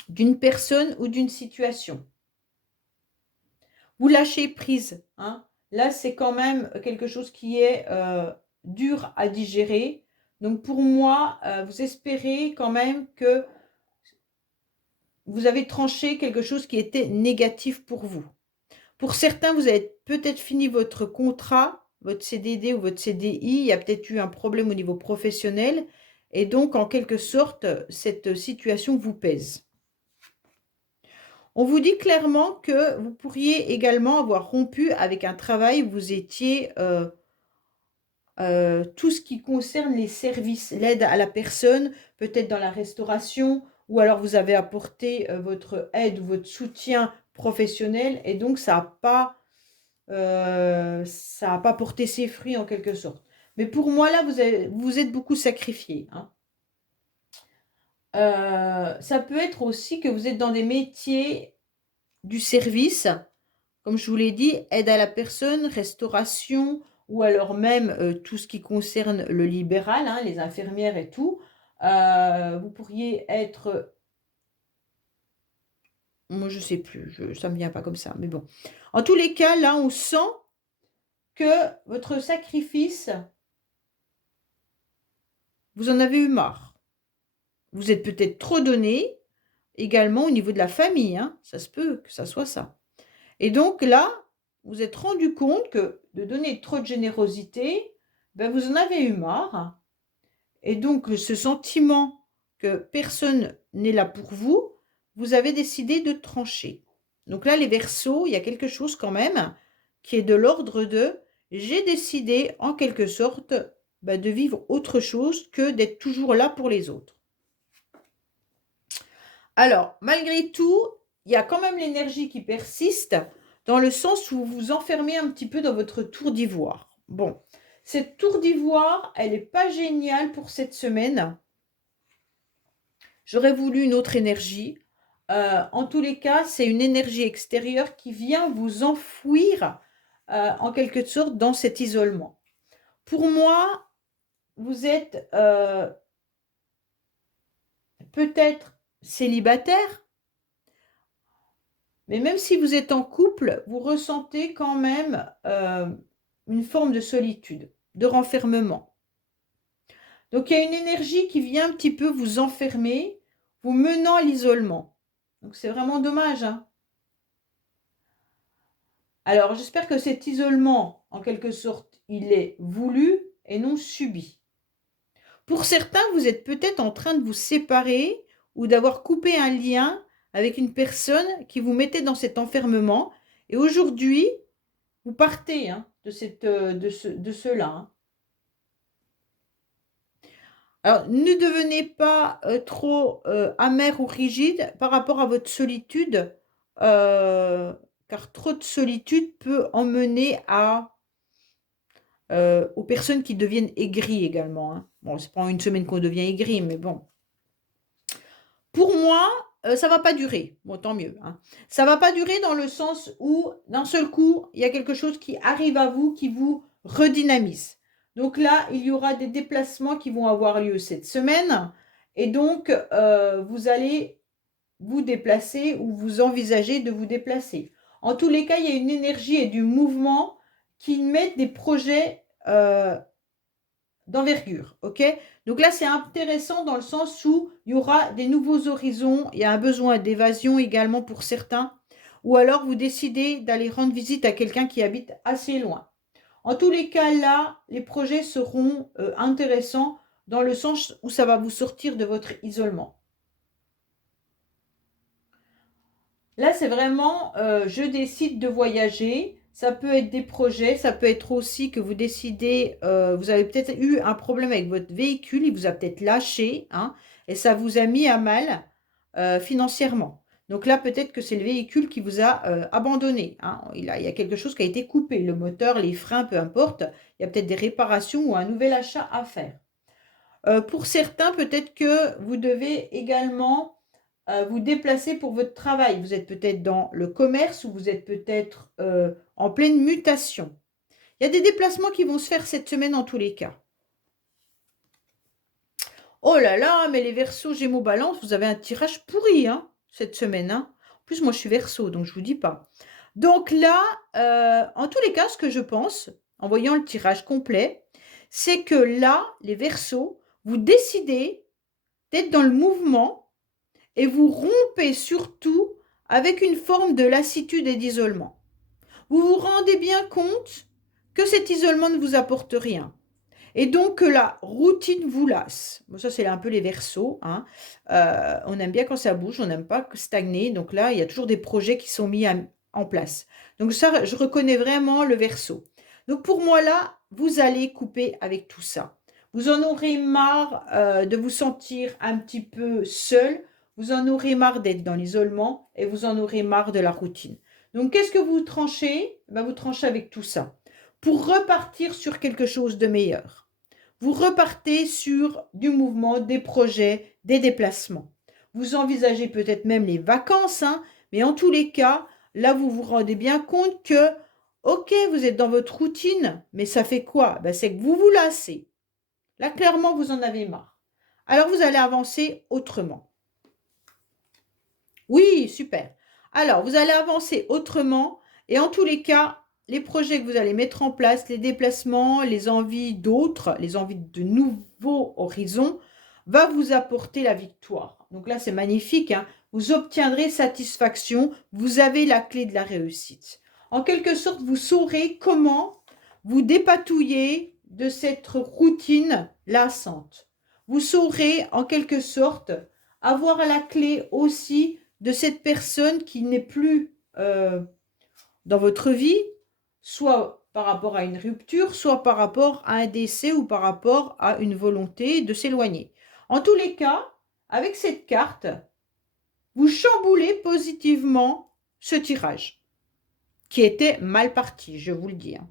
d'une personne ou d'une situation. Vous lâchez prise. Hein. Là, c'est quand même quelque chose qui est dur à digérer. Donc, pour moi, vous espérez quand même que vous avez tranché quelque chose qui était négatif pour vous. Pour certains, vous avez peut-être fini votre contrat, votre CDD ou votre CDI. Il y a peut-être eu un problème au niveau professionnel. Et donc, en quelque sorte, cette situation vous pèse. On vous dit clairement que vous pourriez également avoir rompu avec un travail où vous étiez tout ce qui concerne les services, l'aide à la personne, peut-être dans la restauration, ou alors vous avez apporté votre aide ou votre soutien professionnel et donc ça a pas porté ses fruits en quelque sorte. Mais pour moi là, vous êtes beaucoup sacrifié. Hein. Ça peut être aussi que vous êtes dans des métiers du service, comme je vous l'ai dit, aide à la personne, restauration, ou alors même tout ce qui concerne le libéral, hein, les infirmières et tout. Vous pourriez être... Moi, je ne sais plus, ça ne me vient pas comme ça, mais bon. En tous les cas, là, on sent que votre sacrifice, vous en avez eu marre. Vous êtes peut-être trop donné, également au niveau de la famille, hein, ça se peut que ça soit ça. Et donc là, vous êtes rendu compte que de donner trop de générosité, ben vous en avez eu marre. Et donc ce sentiment que personne n'est là pour vous, vous avez décidé de trancher. Donc là, les Verseaux, il y a quelque chose quand même qui est de l'ordre de j'ai décidé en quelque sorte ben, de vivre autre chose que d'être toujours là pour les autres. Alors, malgré tout, il y a quand même l'énergie qui persiste dans le sens où vous vous enfermez un petit peu dans votre tour d'ivoire. Bon, cette tour d'ivoire, elle n'est pas géniale pour cette semaine. J'aurais voulu une autre énergie. En tous les cas, c'est une énergie extérieure qui vient vous enfouir en quelque sorte dans cet isolement. Pour moi, vous êtes peut-être célibataire, mais même si vous êtes en couple, vous ressentez quand même une forme de solitude, de renfermement. Donc, il y a une énergie qui vient un petit peu vous enfermer, vous menant à l'isolement. Donc, c'est vraiment dommage. Hein. Alors, j'espère que cet isolement, en quelque sorte, il est voulu et non subi. Pour certains, vous êtes peut-être en train de vous séparer ou d'avoir coupé un lien avec une personne qui vous mettait dans cet enfermement. Et aujourd'hui, vous partez hein, de cela. Hein. Alors, ne devenez pas trop amer ou rigide par rapport à votre solitude, car trop de solitude peut emmener à aux personnes qui deviennent aigries également, hein. Bon, c'est pas en une semaine qu'on devient aigri, mais bon. Pour moi, ça va pas durer. Bon, tant mieux, hein. Ça va pas durer dans le sens où, d'un seul coup, il y a quelque chose qui arrive à vous, qui vous redynamise. Donc là, il y aura des déplacements qui vont avoir lieu cette semaine. Et donc, vous allez vous déplacer ou vous envisagez de vous déplacer. En tous les cas, il y a une énergie et du mouvement qui mettent des projets d'envergure, ok? Donc là, c'est intéressant dans le sens où il y aura des nouveaux horizons, il y a un besoin d'évasion également pour certains, ou alors vous décidez d'aller rendre visite à quelqu'un qui habite assez loin. En tous les cas, là, les projets seront intéressants dans le sens où ça va vous sortir de votre isolement. Là, c'est vraiment, je décide de voyager. Ça peut être des projets, ça peut être aussi que vous décidez, vous avez peut-être eu un problème avec votre véhicule, il vous a peut-être lâché, hein, et ça vous a mis à mal financièrement. Donc là, peut-être que c'est le véhicule qui vous a abandonné, hein. Il y a quelque chose qui a été coupé, le moteur, les freins, peu importe. Il y a peut-être des réparations ou un nouvel achat à faire. Pour certains, peut-être que vous devez également vous déplacer pour votre travail. Vous êtes peut-être dans le commerce ou vous êtes peut-être en pleine mutation. Il y a des déplacements qui vont se faire cette semaine en tous les cas. Oh là là, mais les Verseaux, Gémeaux, Balance, vous avez un tirage pourri, hein, cette semaine, hein. En plus, moi, je suis Verseau, donc je ne vous dis pas. Donc là, en tous les cas, ce que je pense, en voyant le tirage complet, c'est que là, les Verseaux, vous décidez d'être dans le mouvement et vous rompez surtout avec une forme de lassitude et d'isolement. Vous vous rendez bien compte que cet isolement ne vous apporte rien. Et donc que la routine vous lasse. Bon, ça, c'est un peu les Verseaux, hein. On aime bien quand ça bouge, on n'aime pas stagner. Donc là, il y a toujours des projets qui sont mis en place. Donc ça, je reconnais vraiment le Verseau. Donc pour moi, là, vous allez couper avec tout ça. Vous en aurez marre de vous sentir un petit peu seul. Vous en aurez marre d'être dans l'isolement et vous en aurez marre de la routine. Donc, qu'est-ce que vous tranchez? Ben, vous tranchez avec tout ça pour repartir sur quelque chose de meilleur. Vous repartez sur du mouvement, des projets, des déplacements. Vous envisagez peut-être même les vacances, hein, mais en tous les cas, là, vous vous rendez bien compte que, ok, vous êtes dans votre routine, mais ça fait quoi? Ben, c'est que vous vous lassez. Là, clairement, vous en avez marre. Alors, vous allez avancer autrement. Oui, super. Alors, vous allez avancer autrement et en tous les cas, les projets que vous allez mettre en place, les déplacements, les envies d'autres, les envies de nouveaux horizons, va vous apporter la victoire. Donc là, c'est magnifique, hein. Vous obtiendrez satisfaction, vous avez la clé de la réussite. En quelque sorte, vous saurez comment vous dépatouiller de cette routine lassante. Vous saurez, en quelque sorte, avoir la clé aussi de cette personne qui n'est plus dans votre vie, soit par rapport à une rupture, soit par rapport à un décès ou par rapport à une volonté de s'éloigner. En tous les cas, avec cette carte, vous chamboulez positivement ce tirage, qui était mal parti, je vous le dis, hein.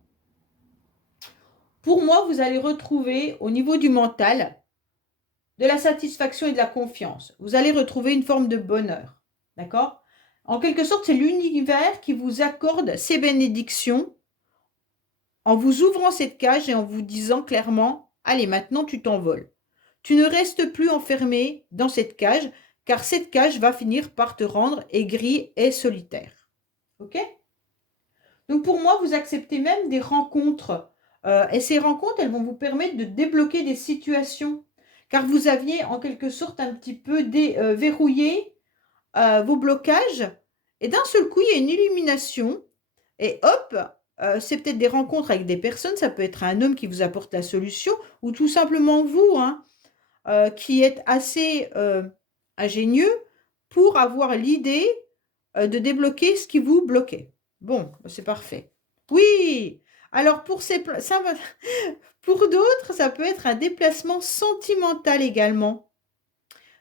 Pour moi, vous allez retrouver au niveau du mental de la satisfaction et de la confiance. Vous allez retrouver une forme de bonheur. D'accord? En quelque sorte, c'est l'univers qui vous accorde ses bénédictions en vous ouvrant cette cage et en vous disant clairement, allez, maintenant tu t'envoles. Tu ne restes plus enfermé dans cette cage, car cette cage va finir par te rendre aigri et solitaire. Ok? Donc pour moi, vous acceptez même des rencontres. Et ces rencontres, elles vont vous permettre de débloquer des situations. Car vous aviez en quelque sorte un petit peu déverrouillé vos blocages. Et d'un seul coup, il y a une illumination. Et hop, c'est peut-être des rencontres avec des personnes. Ça peut être un homme qui vous apporte la solution. Ou tout simplement vous, hein, qui êtes assez ingénieux pour avoir l'idée de débloquer ce qui vous bloquait. Bon, c'est parfait. Oui, alors pour pour d'autres, ça peut être un déplacement sentimental également.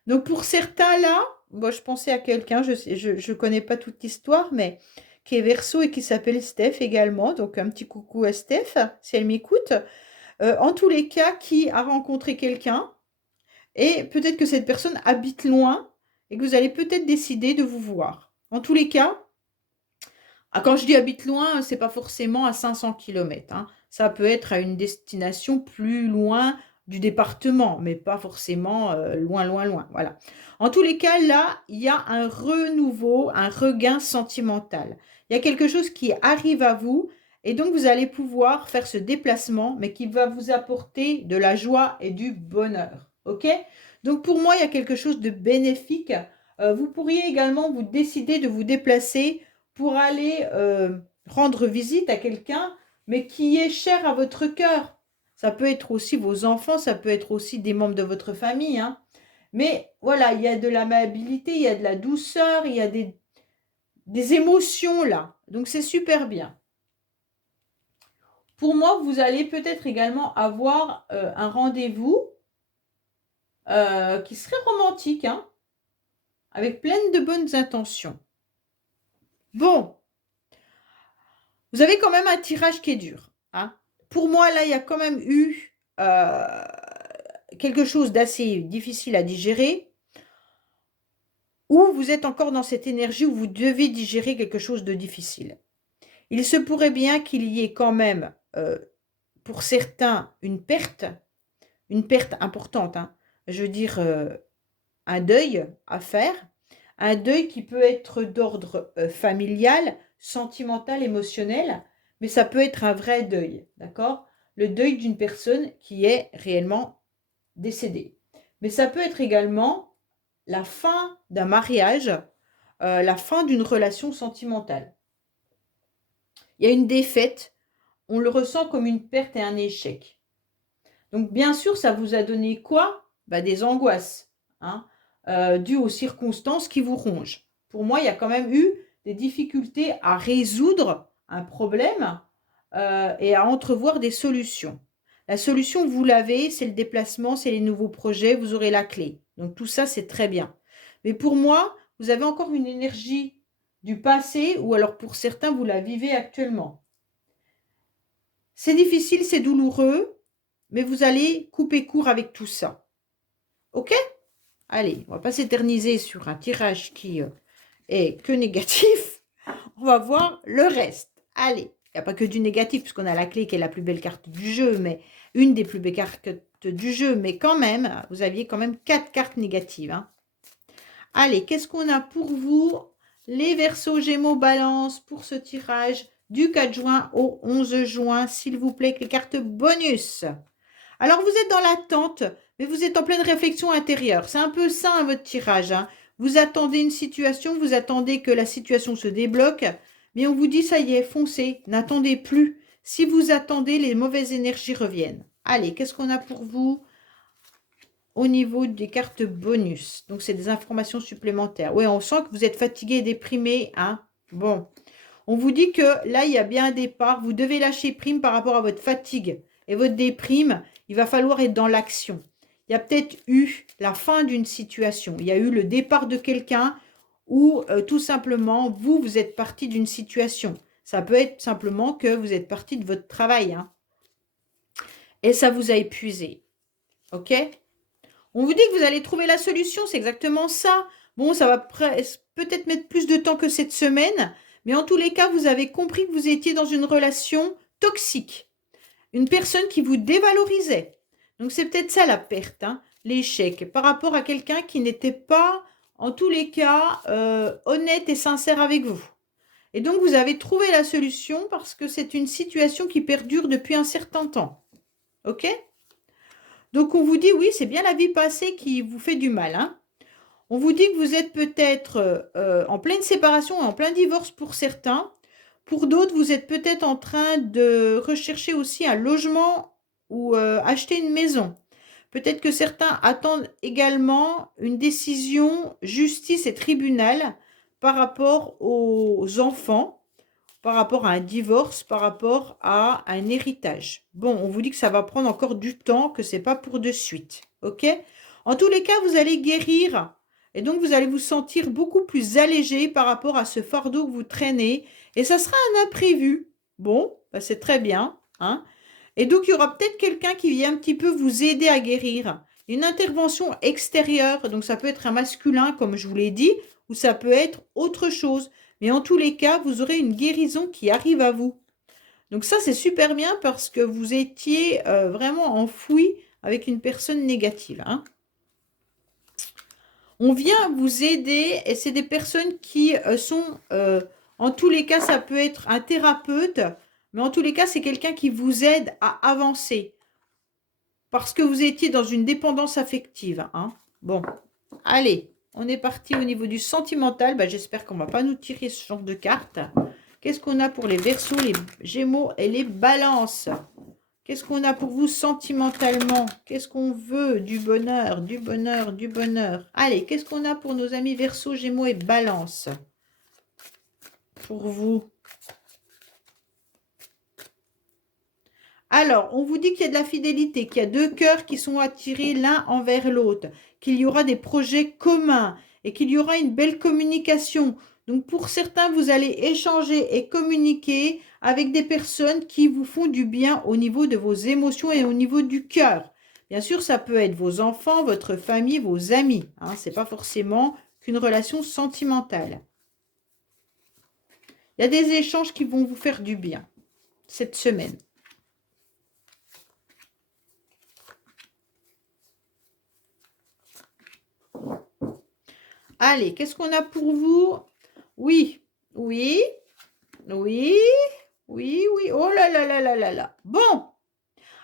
Donc pour certains là, moi je pensais à quelqu'un, je connais pas toute l'histoire, mais qui est Verseau et qui s'appelle Steph également. Donc, un petit coucou à Steph, si elle m'écoute. En tous les cas, qui a rencontré quelqu'un et peut-être que cette personne habite loin et que vous allez peut-être décider de vous voir. En tous les cas, quand je dis habite loin, c'est pas forcément à 500 km, hein. Ça peut être à une destination plus loin du département, mais pas forcément loin, loin, loin. Voilà. En tous les cas, là, il y a un renouveau, un regain sentimental. Il y a quelque chose qui arrive à vous et donc vous allez pouvoir faire ce déplacement, mais qui va vous apporter de la joie et du bonheur. OK? Donc pour moi, il y a quelque chose de bénéfique. Vous pourriez également vous décider de vous déplacer pour aller rendre visite à quelqu'un, mais qui est cher à votre cœur. Ça peut être aussi vos enfants, ça peut être aussi des membres de votre famille, hein. Mais voilà, il y a de l'amabilité, il y a de la douceur, il y a des émotions là. Donc c'est super bien. Pour moi, vous allez peut-être également avoir un rendez-vous qui serait romantique, hein, avec plein de bonnes intentions. Bon, vous avez quand même un tirage qui est dur, hein. Pour moi, là, il y a quand même eu quelque chose d'assez difficile à digérer, ou vous êtes encore dans cette énergie où vous devez digérer quelque chose de difficile. Il se pourrait bien qu'il y ait quand même, pour certains, une perte importante, hein. Je veux dire, un deuil à faire, un deuil qui peut être d'ordre familial, sentimental, émotionnel, mais ça peut être un vrai deuil, d'accord? Le deuil d'une personne qui est réellement décédée. Mais ça peut être également la fin d'un mariage, la fin d'une relation sentimentale. Il y a une défaite, on le ressent comme une perte et un échec. Donc bien sûr, ça vous a donné quoi? Bah, des angoisses, hein, dues aux circonstances qui vous rongent. Pour moi, il y a quand même eu des difficultés à résoudre un problème et à entrevoir des solutions. La solution, vous l'avez, c'est le déplacement, c'est les nouveaux projets, vous aurez la clé. Donc tout ça, c'est très bien. Mais pour moi, vous avez encore une énergie du passé ou alors pour certains, vous la vivez actuellement. C'est difficile, c'est douloureux, mais vous allez couper court avec tout ça. OK? Allez, on va pas s'éterniser sur un tirage qui est que négatif. On va voir le reste. Allez, il n'y a pas que du négatif, puisqu'on a la clé qui est la plus belle carte du jeu, mais une des plus belles cartes du jeu, mais quand même, vous aviez quand même 4 cartes négatives, hein. Allez, qu'est-ce qu'on a pour vous? Les Verseaux, Gémeaux, Balance pour ce tirage du 4 juin au 11 juin, s'il vous plaît, avec les cartes bonus. Alors, vous êtes dans l'attente, mais vous êtes en pleine réflexion intérieure. C'est un peu ça, hein, votre tirage, hein. Vous attendez une situation, vous attendez que la situation se débloque, mais on vous dit, ça y est, foncez, n'attendez plus. Si vous attendez, les mauvaises énergies reviennent. Allez, qu'est-ce qu'on a pour vous au niveau des cartes bonus? Donc, c'est des informations supplémentaires. Oui, on sent que vous êtes fatigué et déprimé, hein. Bon, on vous dit que là, il y a bien un départ. Vous devez lâcher prise par rapport à votre fatigue et votre déprime. Il va falloir être dans l'action. Il y a peut-être eu la fin d'une situation. Il y a eu le départ de quelqu'un ou tout simplement, vous êtes parti d'une situation. Ça peut être simplement que vous êtes parti de votre travail, hein, et ça vous a épuisé. OK? On vous dit que vous allez trouver la solution. C'est exactement ça. Bon, ça va peut-être mettre plus de temps que cette semaine. Mais en tous les cas, vous avez compris que vous étiez dans une relation toxique. Une personne qui vous dévalorisait. Donc, c'est peut-être ça la perte, hein, l'échec, par rapport à quelqu'un qui n'était pas, en tous les cas, honnête et sincère avec vous. Et donc, vous avez trouvé la solution parce que c'est une situation qui perdure depuis un certain temps. OK? Donc, on vous dit, oui, c'est bien la vie passée qui vous fait du mal, hein. On vous dit que vous êtes peut-être en pleine séparation et en plein divorce pour certains. Pour d'autres, vous êtes peut-être en train de rechercher aussi un logement ou acheter une maison. Peut-être que certains attendent également une décision justice et tribunal par rapport aux enfants, par rapport à un divorce, par rapport à un héritage. Bon, on vous dit que ça va prendre encore du temps, que ce n'est pas pour de suite. OK? En tous les cas, vous allez guérir. Et donc, vous allez vous sentir beaucoup plus allégé par rapport à ce fardeau que vous traînez Et ça sera un imprévu. Bon, bah, c'est très bien, hein. Et donc, il y aura peut-être quelqu'un qui vient un petit peu vous aider à guérir. Une intervention extérieure, donc ça peut être un masculin, comme je vous l'ai dit, ou ça peut être autre chose. Mais en tous les cas, vous aurez une guérison qui arrive à vous. Donc ça, c'est super bien parce que vous étiez vraiment enfoui avec une personne négative, hein. On vient vous aider et c'est des personnes qui sont, en tous les cas, ça peut être un thérapeute, mais en tous les cas, c'est quelqu'un qui vous aide à avancer parce que vous étiez dans une dépendance affective, hein. Bon, allez, on est parti au niveau du sentimental. Bah, j'espère qu'on ne va pas nous tirer ce genre de carte. Qu'est-ce qu'on a pour les Verseaux, les Gémeaux et les Balances? Qu'est-ce qu'on a pour vous sentimentalement? Qu'est-ce qu'on veut? Du bonheur, du bonheur, du bonheur. Allez, qu'est-ce qu'on a pour nos amis Verseaux, Gémeaux et Balance? Pour vous. Alors, on vous dit qu'il y a de la fidélité, qu'il y a deux cœurs qui sont attirés l'un envers l'autre, qu'il y aura des projets communs et qu'il y aura une belle communication. Donc, pour certains, vous allez échanger et communiquer avec des personnes qui vous font du bien au niveau de vos émotions et au niveau du cœur. Bien sûr, ça peut être vos enfants, votre famille, vos amis, hein. Ce n'est pas forcément qu'une relation sentimentale. Il y a des échanges qui vont vous faire du bien cette semaine. Allez, qu'est-ce qu'on a pour vous? Oui, oui, oui, oui, oui. Oh là là là là là là. Bon,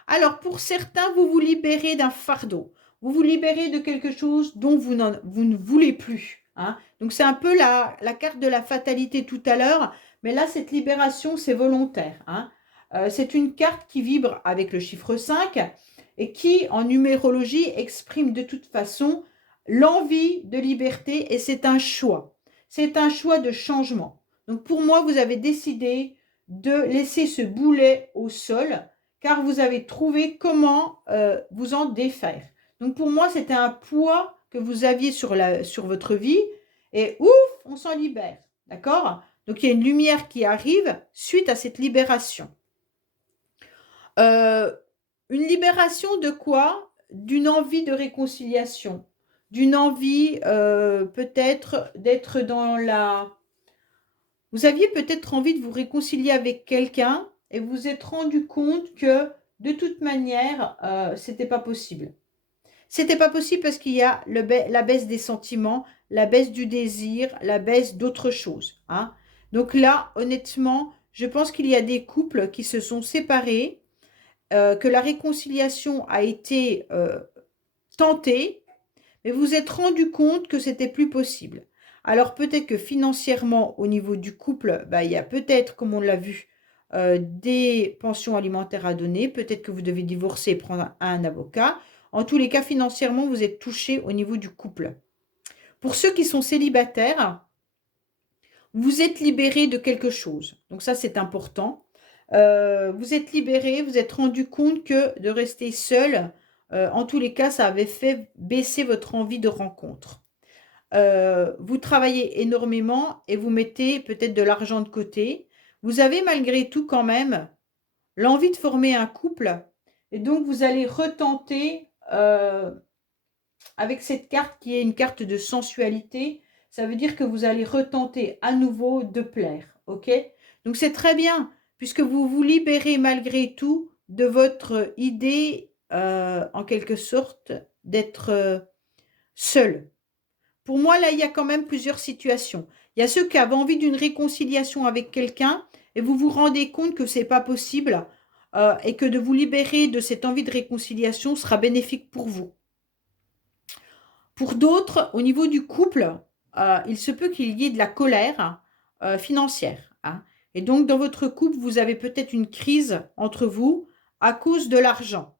alors pour certains, vous vous libérez d'un fardeau. Vous vous libérez de quelque chose dont vous ne voulez plus, hein. Donc c'est un peu la carte de la fatalité tout à l'heure, mais là, cette libération, c'est volontaire, hein. C'est une carte qui vibre avec le chiffre 5 et qui, en numérologie, exprime de toute façon l'envie de liberté et c'est un choix. C'est un choix de changement. Donc pour moi, vous avez décidé de laisser ce boulet au sol car vous avez trouvé comment vous en défaire. Donc pour moi, c'était un poids que vous aviez sur votre vie et ouf, on s'en libère. D'accord? Donc il y a une lumière qui arrive suite à cette libération. Une libération de quoi? D'une envie de réconciliation, d'une envie peut-être d'être dans la... Vous aviez peut-être envie de vous réconcilier avec quelqu'un et vous vous êtes rendu compte que de toute manière, c'était pas possible. C'était pas possible parce qu'il y a la baisse des sentiments, la baisse du désir, la baisse d'autres choses, hein. Donc là, honnêtement, je pense qu'il y a des couples qui se sont séparés, que la réconciliation a été tentée, mais vous vous êtes rendu compte que c'était plus possible. Alors peut-être que financièrement, au niveau du couple, bah, il y a peut-être, comme on l'a vu, des pensions alimentaires à donner. Peut-être que vous devez divorcer et prendre un avocat. En tous les cas, financièrement, vous êtes touché au niveau du couple. Pour ceux qui sont célibataires, vous êtes libéré de quelque chose. Donc ça, c'est important. Vous êtes libéré, vous êtes rendu compte que de rester seul, en tous les cas, ça avait fait baisser votre envie de rencontre. Vous travaillez énormément et vous mettez peut-être de l'argent de côté. Vous avez malgré tout quand même l'envie de former un couple et donc vous allez retenter avec cette carte qui est une carte de sensualité. Ça veut dire que vous allez retenter à nouveau de plaire, ok? Donc c'est très bien puisque vous vous libérez malgré tout de votre idée en quelque sorte d'être seul. Pour moi, là, il y a quand même plusieurs situations. Il y a ceux qui avaient envie d'une réconciliation avec quelqu'un et vous vous rendez compte que ce n'est pas possible et que de vous libérer de cette envie de réconciliation sera bénéfique pour vous. Pour d'autres, au niveau du couple, il se peut qu'il y ait de la colère financière, hein. Et donc, dans votre couple, vous avez peut-être une crise entre vous à cause de l'argent.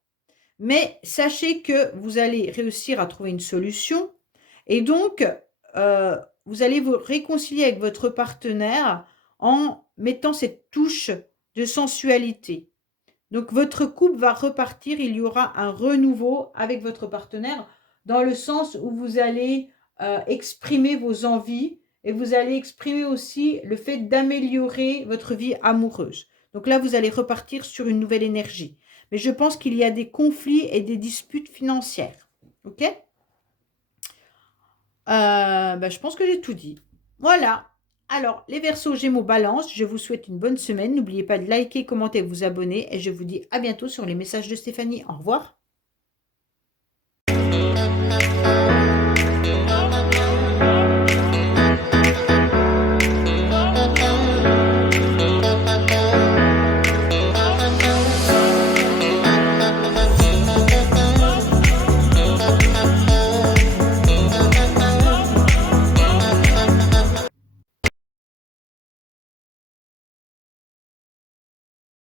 Mais sachez que vous allez réussir à trouver une solution. Et donc, vous allez vous réconcilier avec votre partenaire en mettant cette touche de sensualité. Donc, votre couple va repartir, il y aura un renouveau avec votre partenaire dans le sens où vous allez exprimer vos envies et vous allez exprimer aussi le fait d'améliorer votre vie amoureuse. Donc là, vous allez repartir sur une nouvelle énergie. Mais je pense qu'il y a des conflits et des disputes financières. OK? Je pense que j'ai tout dit. Voilà. Alors, les Verseaux, Gémeaux, Balance, je vous souhaite une bonne semaine. N'oubliez pas de liker, commenter, vous abonner et je vous dis à bientôt sur les messages de Stéphanie. Au revoir.